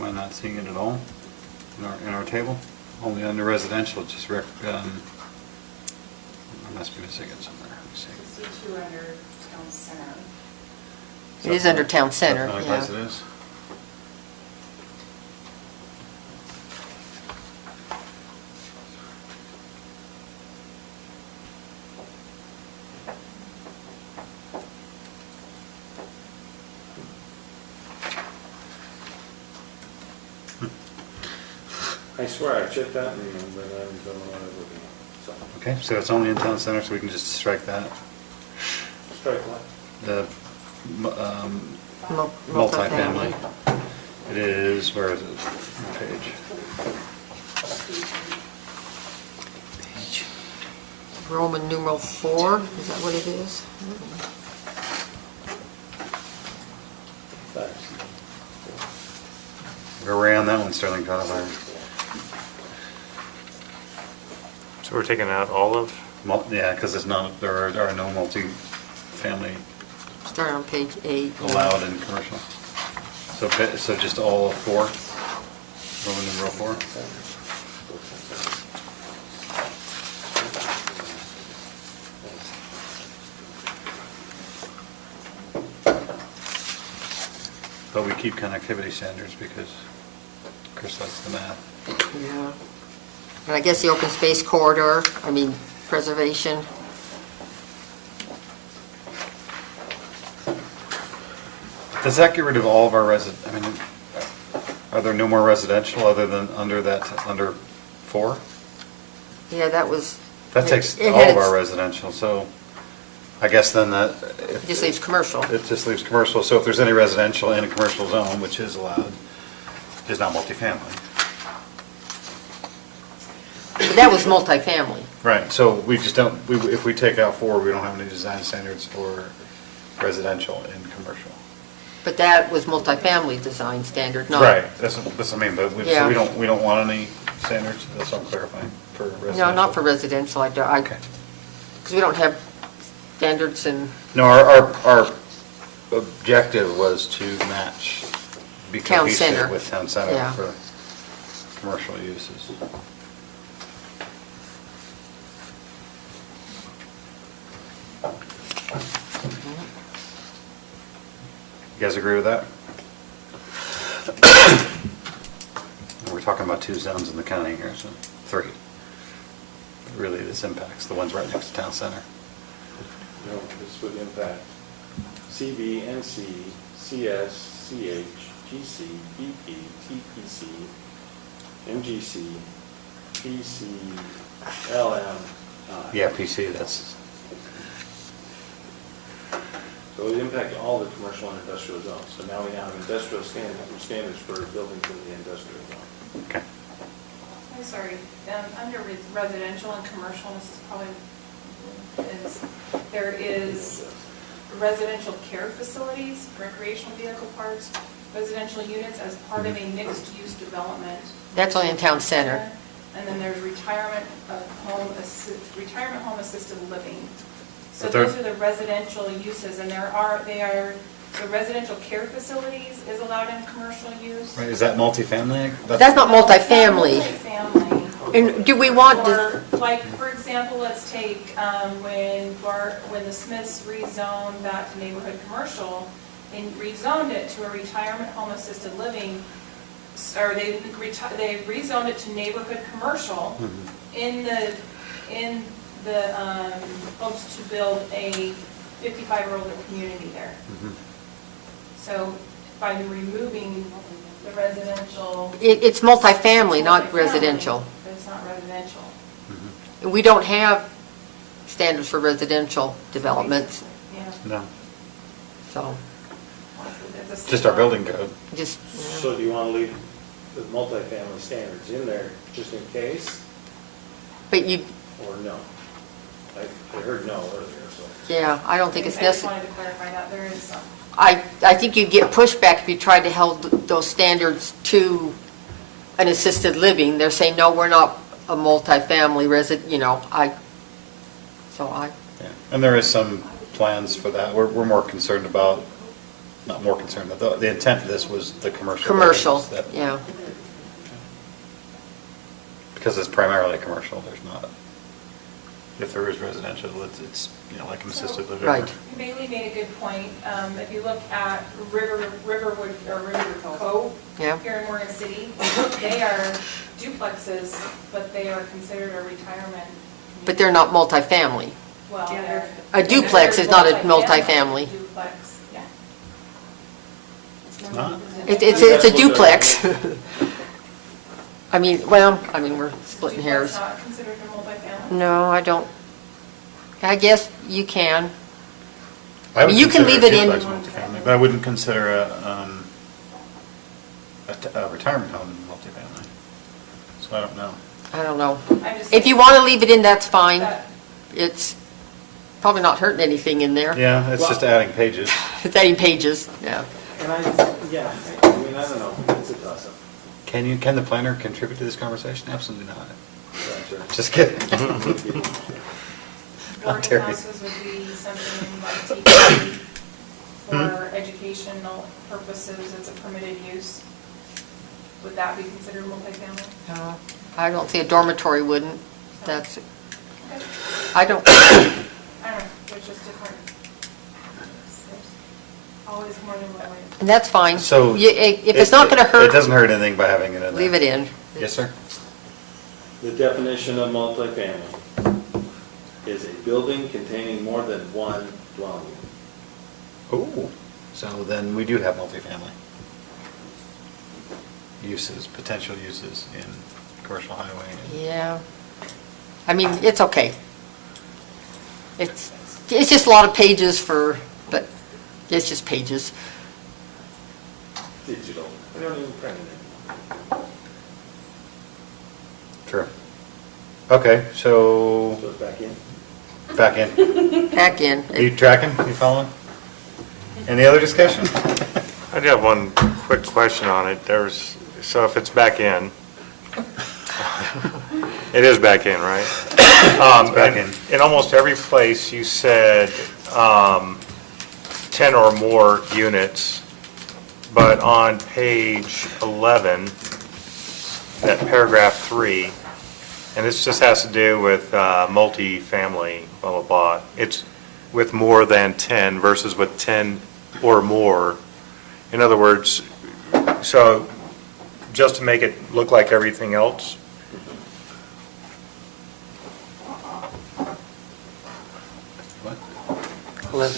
Am I not seeing it at all in our table? Only under residential, just I must be missing it somewhere. Let me see. C2 under town center. It is under town center, Another yeah. place it is? I swear I checked that and then I don't know what I was looking at. So, Okay, so it's only in town center, so we can just strike that. strike one. The Multifamily. multifamily. It is, where is it? What page? Page. Roman numeral 4, is that what it is? Thanks. Where were we on that one, Sterling Codifier? So we're taking out all of? Yeah, because it's not, there are no multi-family Start on page 8. allowed in commercial. So just all of 4? Roman numeral 4? But we keep connectivity standards because Chris likes the math. Yeah. And I guess the open space corridor, preservation. Does that get rid of all of our I mean, are there no more residential other than under 4? Yeah, that was. That takes it all had of our its- residential, so I guess then that. It just leaves commercial. It just leaves commercial, so if there's any residential in a commercial zone, which is allowed, is not multifamily. But that was multifamily. Right, so we just don't, if we take out 4, we don't have any design standards for residential in commercial. But that was multifamily design standard, not. Right, that's what I mean, but so Yeah. we don't want any standards, that's what I'm clarifying, for residential. No, not for residential, Okay. because we don't have standards and, No, our objective was to match, be Town cohesive center. with town center Yeah. for commercial uses. You guys agree with that? We're talking about 2 zones in the county here, so 3. Really, this impacts the ones right next to town center. No, this would impact CB, NC, CS, CH, GC, BP, TPC, MGC, PC, LM. Yeah, PC, that's, So it would impact all the commercial and industrial zones. So now we have industrial standards for buildings in the industrial zone. okay. I'm sorry, under residential and commercial, this is probably, there is residential care facilities, recreational vehicle parks, residential units as part of a mixed-use development. that's only in town center. And then there's retirement home assisted living. So But there- those are the residential uses, and the residential care facilities is allowed in commercial use. Right, is that multifamily? That's not multifamily. Multifamily. And do we want to, Or, like, for example, let's take, when the Smiths rezoned that to neighborhood commercial, they rezoned it to a retirement home assisted living, or they rezoned it to neighborhood commercial in the hopes to build a 55-year-old community there. So by removing the residential. it's multifamily, not residential. But it's not residential. And we don't have standards for residential developments, Yeah. No, It's so a just our single- building code. just, So do you want to leave the multifamily standards in there just in case, but you, or no? I heard no earlier, so. yeah, I don't think it's I just necessary. wanted to clarify that there is some. I think you'd get pushback if you tried to hold those standards to an assisted living. They're saying, no, we're not a multifamily Yeah. And there is some plans for that. We're more concerned about, not more concerned, but the intent of this was the commercial. commercial, buildings that- yeah. Because it's primarily commercial, there's not, if there is residential, it's, like an assisted living. Right. Bailey made a good point. If you look at Riverwood Cove Yeah. here in Morgan City, they are duplexes, but they are considered a retirement. But they're not multifamily. Well, they're. A duplex is not a They're multifamily. Duplex, yeah. It's not? It's a duplex. We're splitting Duplex hairs. not considered a multifamily? No, I don't. I guess you can. I would You can consider leave it a in- duplex multifamily, but I wouldn't consider a retirement home multifamily. So I don't know. I don't know. I'm just If you saying want to leave it in, that's fine. that- It's probably not hurting anything in there. Yeah, it's just adding pages. It's adding pages, yeah. And I don't know, it's a toss-up. Can the planner contribute to this conversation? Absolutely not. Sure. Just kidding. Boarding Terry. houses would be something like TPC for educational purposes, it's a permitted use. Would that be considered multifamily? No, I don't see a dormitory wouldn't. That's, Okay. I don't, I don't know, there's just different, there's always more than one way. and that's fine. So. If it's not going to It hurt, doesn't hurt anything by having it in there. leave it in. Yes, sir? The definition of multifamily is a building containing more than one dwelling unit. Oh, So then we do have multifamily uses, potential uses in commercial highway. Yeah. I mean, it's okay. It's just a lot of pages but it's just pages. Digital, we don't even print it anymore. True. Okay, so So it's back in. back in. Back in. Are you tracking? You following? Any other discussion? I do have one quick question on it. So if it's back in, it is back in, right? It's back in. In almost every place, you said 10 or more units, but on page 11, that paragraph 3, and this just has to do with multifamily, blah, blah, blah. It's with more than 10 versus with 10 or more. In other words, so just to make it look like everything else, What? 11.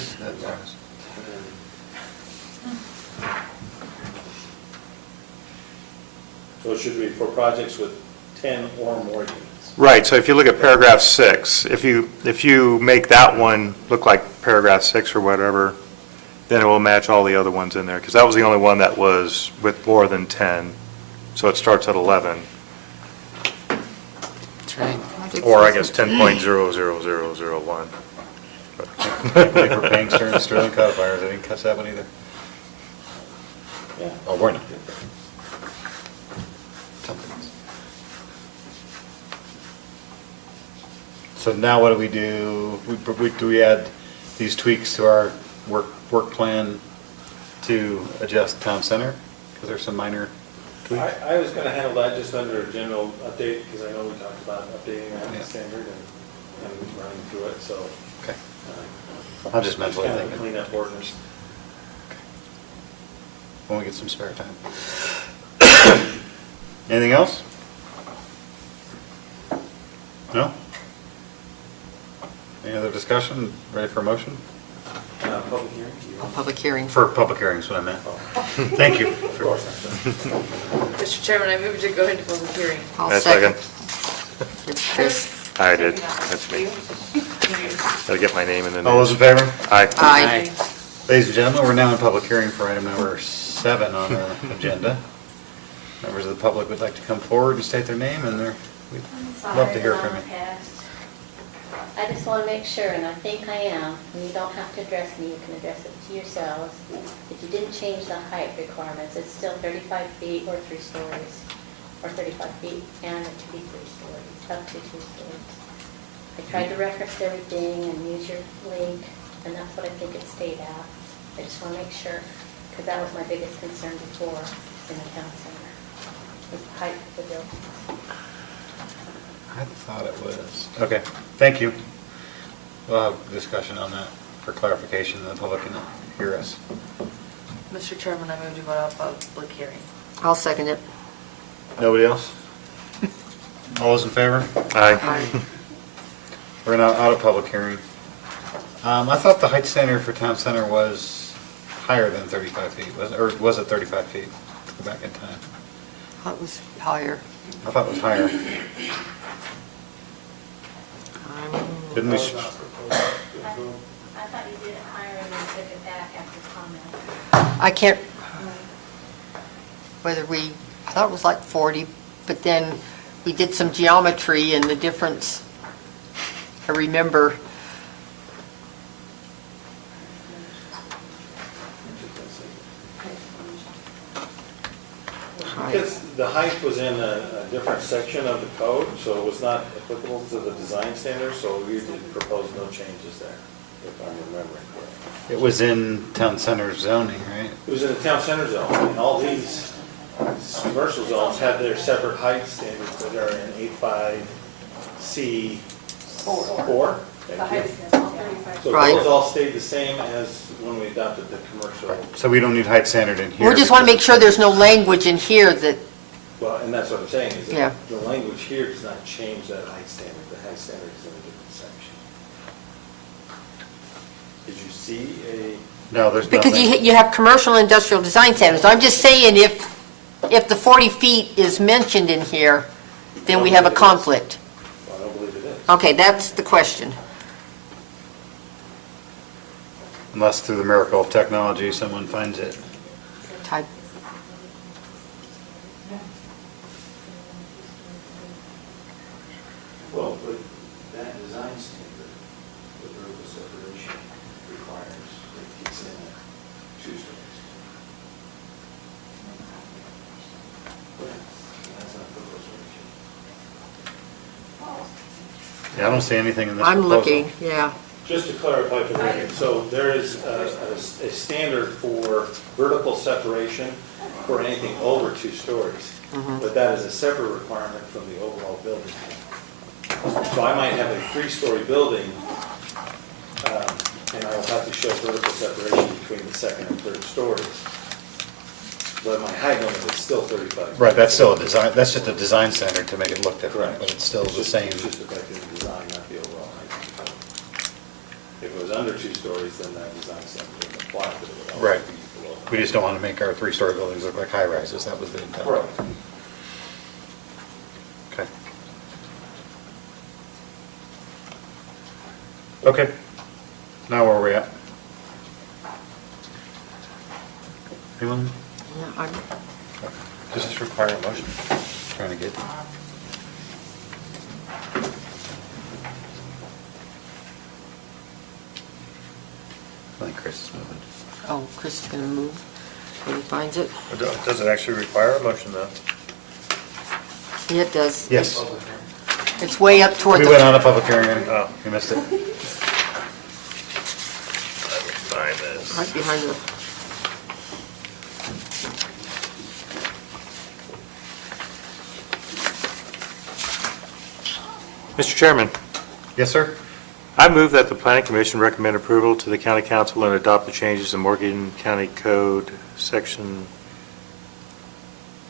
So it should be for projects with 10 or more units. right, so if you look at paragraph 6, if you make that one look like paragraph 6 or whatever, then it will match all the other ones in there, because that was the only one that was with more than 10, so it starts at 11, or I guess 10.00001. Like we're paying Sterling codifiers, I didn't catch that one either. Yeah. Oh, we're not. So now what do we do? Do we add these tweaks to our work plan to adjust town center? Because there's some minor tweaks. I was gonna handle that just under a general update, because I know we talked about updating Yeah. that standard and running through it, so. Okay. I'm just mentally kind of thinking. clean up orders. When we get some spare time. Anything else? No? Any other discussion? Ready for a motion? Public hearing? Public hearing. For public hearings, what I meant. Thank you. Of course. Mr. Chairman, I move to go into public hearing. I'll I second. It's Chris. I did, that's me. Gotta get my name in the All those news. in favor? Aye. Aye. Ladies and gentlemen, we're now in public hearing for item number 7 on the agenda. Members of the public would like to come forward and state their name, and we'd love to hear from you. I just want to make sure, and I think I am, and you don't have to address me, you can address it to yourselves. If you didn't change the height requirements, it's still 35 feet or 3 stories, or 35 feet, and it can be 3 stories, up to 2 stories. I tried to reference everything and use your link, and that's what I think it stayed at. I just want to make sure, because that was my biggest concern before in the town center, was the height of the buildings. I thought it was. Okay, thank you. We'll have a discussion on that for clarification, and the public can hear us. Mr. Chairman, I move to go to public hearing. I'll second it. Nobody else? All those in favor? Aye. Aye. We're now out of public hearing. I thought the height standard for town center was higher than 35 feet, or was it 35 feet? Let's go back in time. That was higher. I thought it was higher. Didn't we? I thought you did it higher and then took it back after comment. I can't, I thought it was like 40, but then we did some geometry and the difference, I remember. Because the height was in a different section of the code, so it was not applicable to the design standards, so we did propose no changes there, if I'm remembering correctly. It was in town center zoning, right? It was in the town center zone, and all these commercial zones have their separate height standards that are in 85C4. The height is 35. So Right. those all stayed the same as when we adopted the commercial. So we don't need height standard in here. We just want to because make sure there's no language in here that, Well, and that's what I'm saying, is Yeah. that the language here does not change that height standard. The height standard is in a different section. Did you see No, there's Because nothing. you have commercial and industrial design standards. I'm just saying if the 40 feet is mentioned in here, then we have a conflict. Well, I don't believe it is. Okay, that's the question. Unless through the miracle of technology, someone finds it. Type. Well, but that design standard, the vertical separation requires it gets in at 2 stories. That's not proposed ratio. Yeah, I don't see anything in this I'm proposal. looking, yeah. Just to clarify for the record, so there is a standard for vertical separation for anything over 2 stories, but that is a separate requirement from the overall building. So I might have a 3-story building, and I will have to show vertical separation between the second and third stories. But my height limit is still 35. Right, that's still a design, that's just a design standard to make it look different, Correct. but it's still It's the just- same. It's just affecting the design, not the overall height. If it was under 2 stories, then that design standard wouldn't apply, but it would Right. also be below. We just don't want to make our 3-story buildings look like high rises, that was the intent. Correct. Okay. Okay, now where are we at? Anyone? Yeah, I'm- Does this require a motion? Trying to get. I think Chris is moving. Oh, Chris is going to move when he finds it. Does it actually require a motion, though? Yeah, it does. Yes. It's way up toward We the... went on a public hearing, Oh. you missed it. Let me find this. Right behind the... Mr. Chairman, Yes, sir? I move that the Planning Commission recommend approval to the County Council and adopt the changes in Morgan County Code, Section,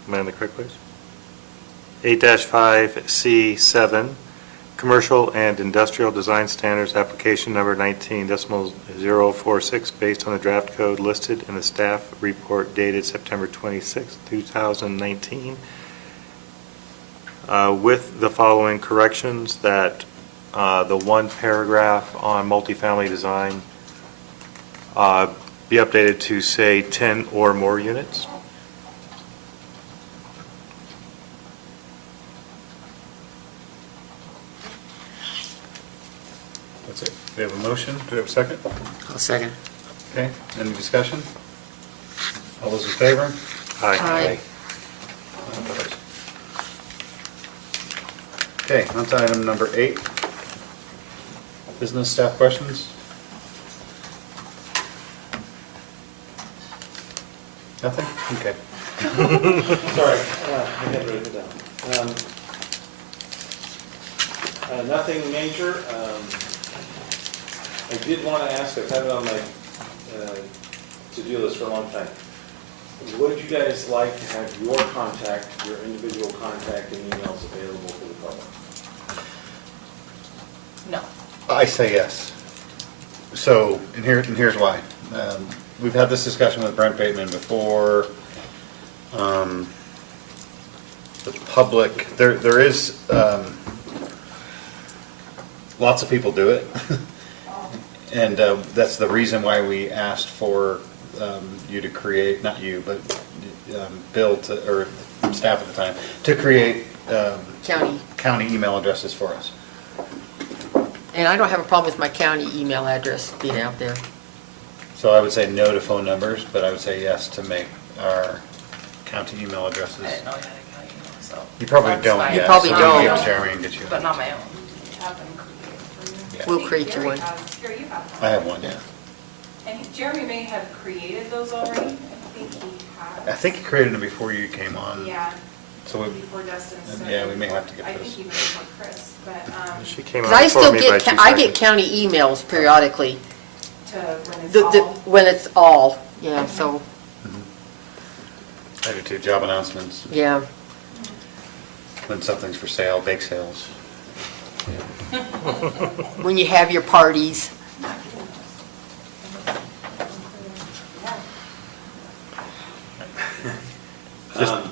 am I on the correct place? 8-5C7, Commercial and Industrial Design Standards, application number 19.046, based on the draft code listed in the staff report dated September 26, 2019, with the following corrections: that the one paragraph on multifamily design be updated to say 10 or more units. That's it. We have a motion, do we have a second? I'll second. Okay, any discussion? All those in favor? Aye. Opposed? Okay, on to item number 8. Business staff questions? Nothing? Okay. Sorry, I had written it down. Nothing major. I did want to ask, I've had it on my to-do list for a long time. Would you guys like to have your contact, your individual contact and emails available to the public? No. I say yes. So, and here's why. We've had this discussion with Brent Bateman before. The public, there is, lots of people do it. And that's the reason why we asked for you to create, not you, but Bill or staff at the time, to create county email addresses for us. And I don't have a problem with my county email address being out there. So I would say no to phone numbers, but I would say yes to make our county email addresses. I didn't know I had a county email, so. You probably that's don't fine. You yet. probably so don't. we can give Jeremy and get you. But not my own. Have them created for you. Yeah. We'll I think create you Jerry one. has- Here, you have I have one, yeah. And Jeremy may have created those already. I think he has. I think you created them before you came on. Yeah, So we, before Dustin started. yeah, we may have to get I those. think even before Chris, but She came 'Cause on I before still me by get, 2 I get seconds. county emails periodically, to when it's all. when it's all, yeah, so, I do too, job announcements, yeah. when something's for sale, bake sales. When you have your parties.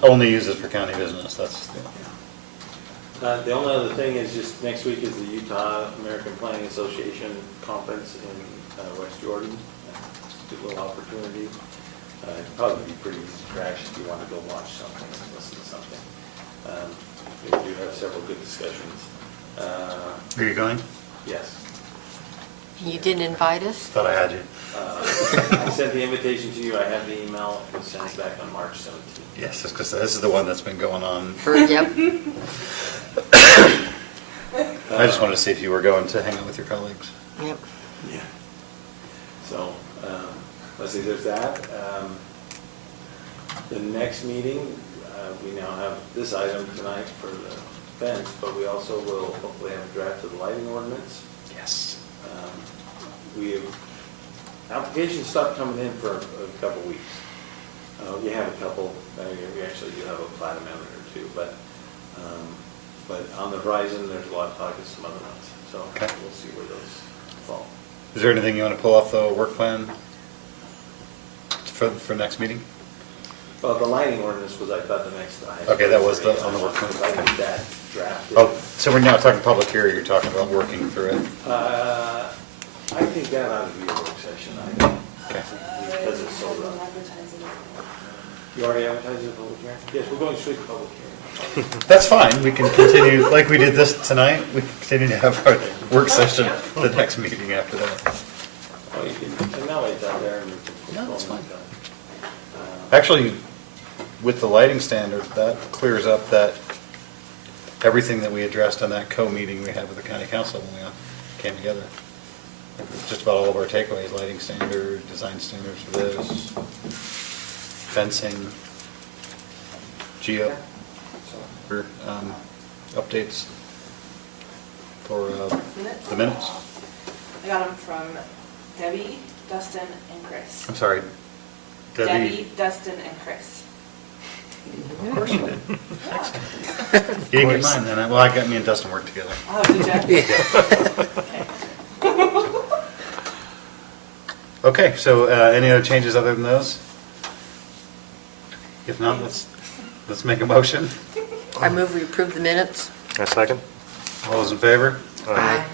only use it for county business, that's, The only other thing is just next week is the Utah American Planning Association Conference in West Jordan. Good little opportunity. It'd probably be pretty easy to crash if you want to go watch something and listen to something. We do have several good discussions. are you going? Yes. You didn't invite us? Thought I had you. I sent the invitation to you. I have the email. It was sent back on March 17th. Yes, because this is the one that's been going on. Yep. I just wanted to see if you were going to hang out with your colleagues. Yep. Yeah. So, let's see, there's that. The next meeting, we now have this item tonight for the fence, but we also will hopefully have a draft of the lighting ordinance. Yes. We have, applications stopped coming in for a couple weeks. You have a couple, we actually do have a plat amendment or two, but on the horizon, there's a lot of talk of some other ones. So Okay. we'll see where those fall. Is there anything you want to pull off the work plan for next meeting? Well, the lighting ordinance was, I thought, the next item. Okay, that was on the work plan. I need that drafted. Oh, so we're now talking public hearing, you're talking about working through it? I think that ought to be a work session item. Okay. Because it's so rough. You already advertised the public hearing? Yes, we're going straight to public hearing. That's fine, we can continue, like we did this tonight, we can continue to have our work session the next meeting after that. Oh, you can, now it's out there and. No, that's fine. Actually, with the lighting standard, that clears up that, everything that we addressed on that co-meeting we had with the county council when we all came together. Just about all of our takeaways, lighting standard, design standards for this, fencing, geo, for, updates for, the minutes. I got them from Debbie, Dustin, and Chris. I'm sorry, Debbie. Dustin, and Chris. Of course you did. You didn't get mine then, well, I got me and Dustin worked together. Oh, did you? Okay, so, any other changes other than those? If not, let's make a motion. I move we approve the minutes. A second? All those in favor? Aye.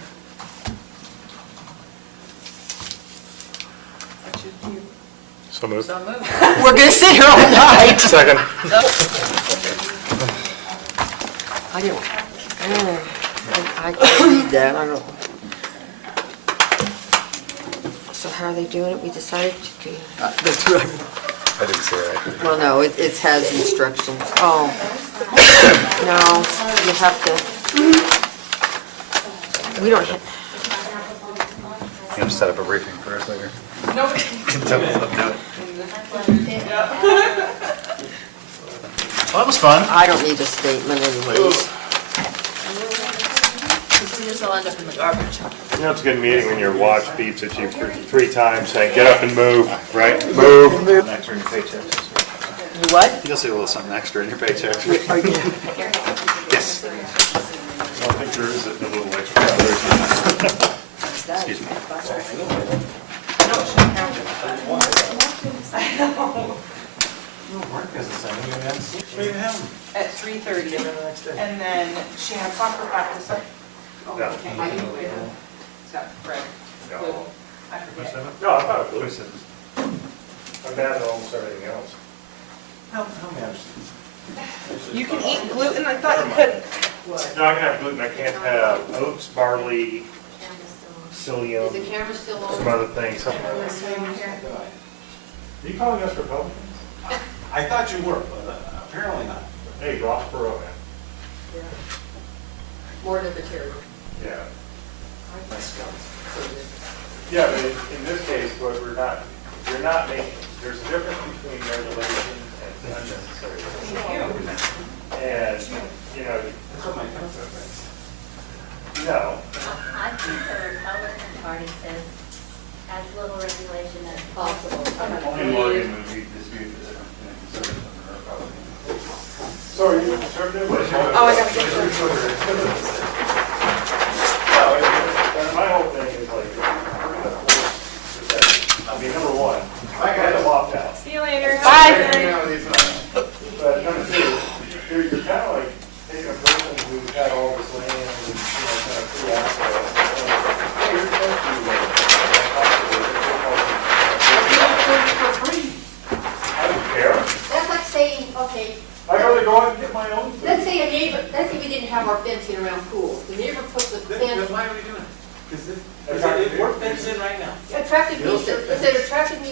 So moved. So moved. We're gonna sit here all night. Second. I didn't, I can't read that, I don't. So how are they doing it? We decided to do. That's right. I didn't see that. Well, no, it has instructions. Oh. No, you have to. We don't have. You have to set up a briefing for us later. Nope. Well, that was fun. I don't need a statement anyways. This will end up in the garbage. You know, it's a good meeting when your watch beeps at you for 3 times saying, get up and move, right? Move. Extra in your paychecks. You what? You'll see a little something extra in your paychecks. Are you? Yes. I think there is a little extra. Excuse me. At 3:30. And then she had soccer practice. Oh, Yeah. okay. It's got red. Blue. I forget. No, I thought it was. I'm mad at almost everything else. How much? You can eat gluten? I thought you couldn't. No, I can have gluten, I can't have oats, barley, psyllium, camera still some other things. Are you calling us Republicans? I thought you were, but apparently not. Hey, Ross Perot, man. More libertarian. Yeah. Yeah, but in this case, what you're not making, there's a difference between regulations and unnecessary. And, you know, That's what my council thinks. no, I think the Republican Party says as little regulation as possible. only Morgan would be disputed as a conservative and a Republican. So are you a conservative? Oh, I gotta get you. No, my whole thing is like, we're gonna force this. I mean, number one, I got a opt out. See you later. But number two, you're kind of like taking a person who's had all this land and, kind of free access. Hey, you're supposed to be For free. I don't care. That's like saying, okay, I'd rather go out and get my own food. let's say a neighbor, let's say we didn't have our fencing around pools. The neighbor puts the fence, why are we doing it? Because Attractive we're fenced in right now. attracted me, it said attracted me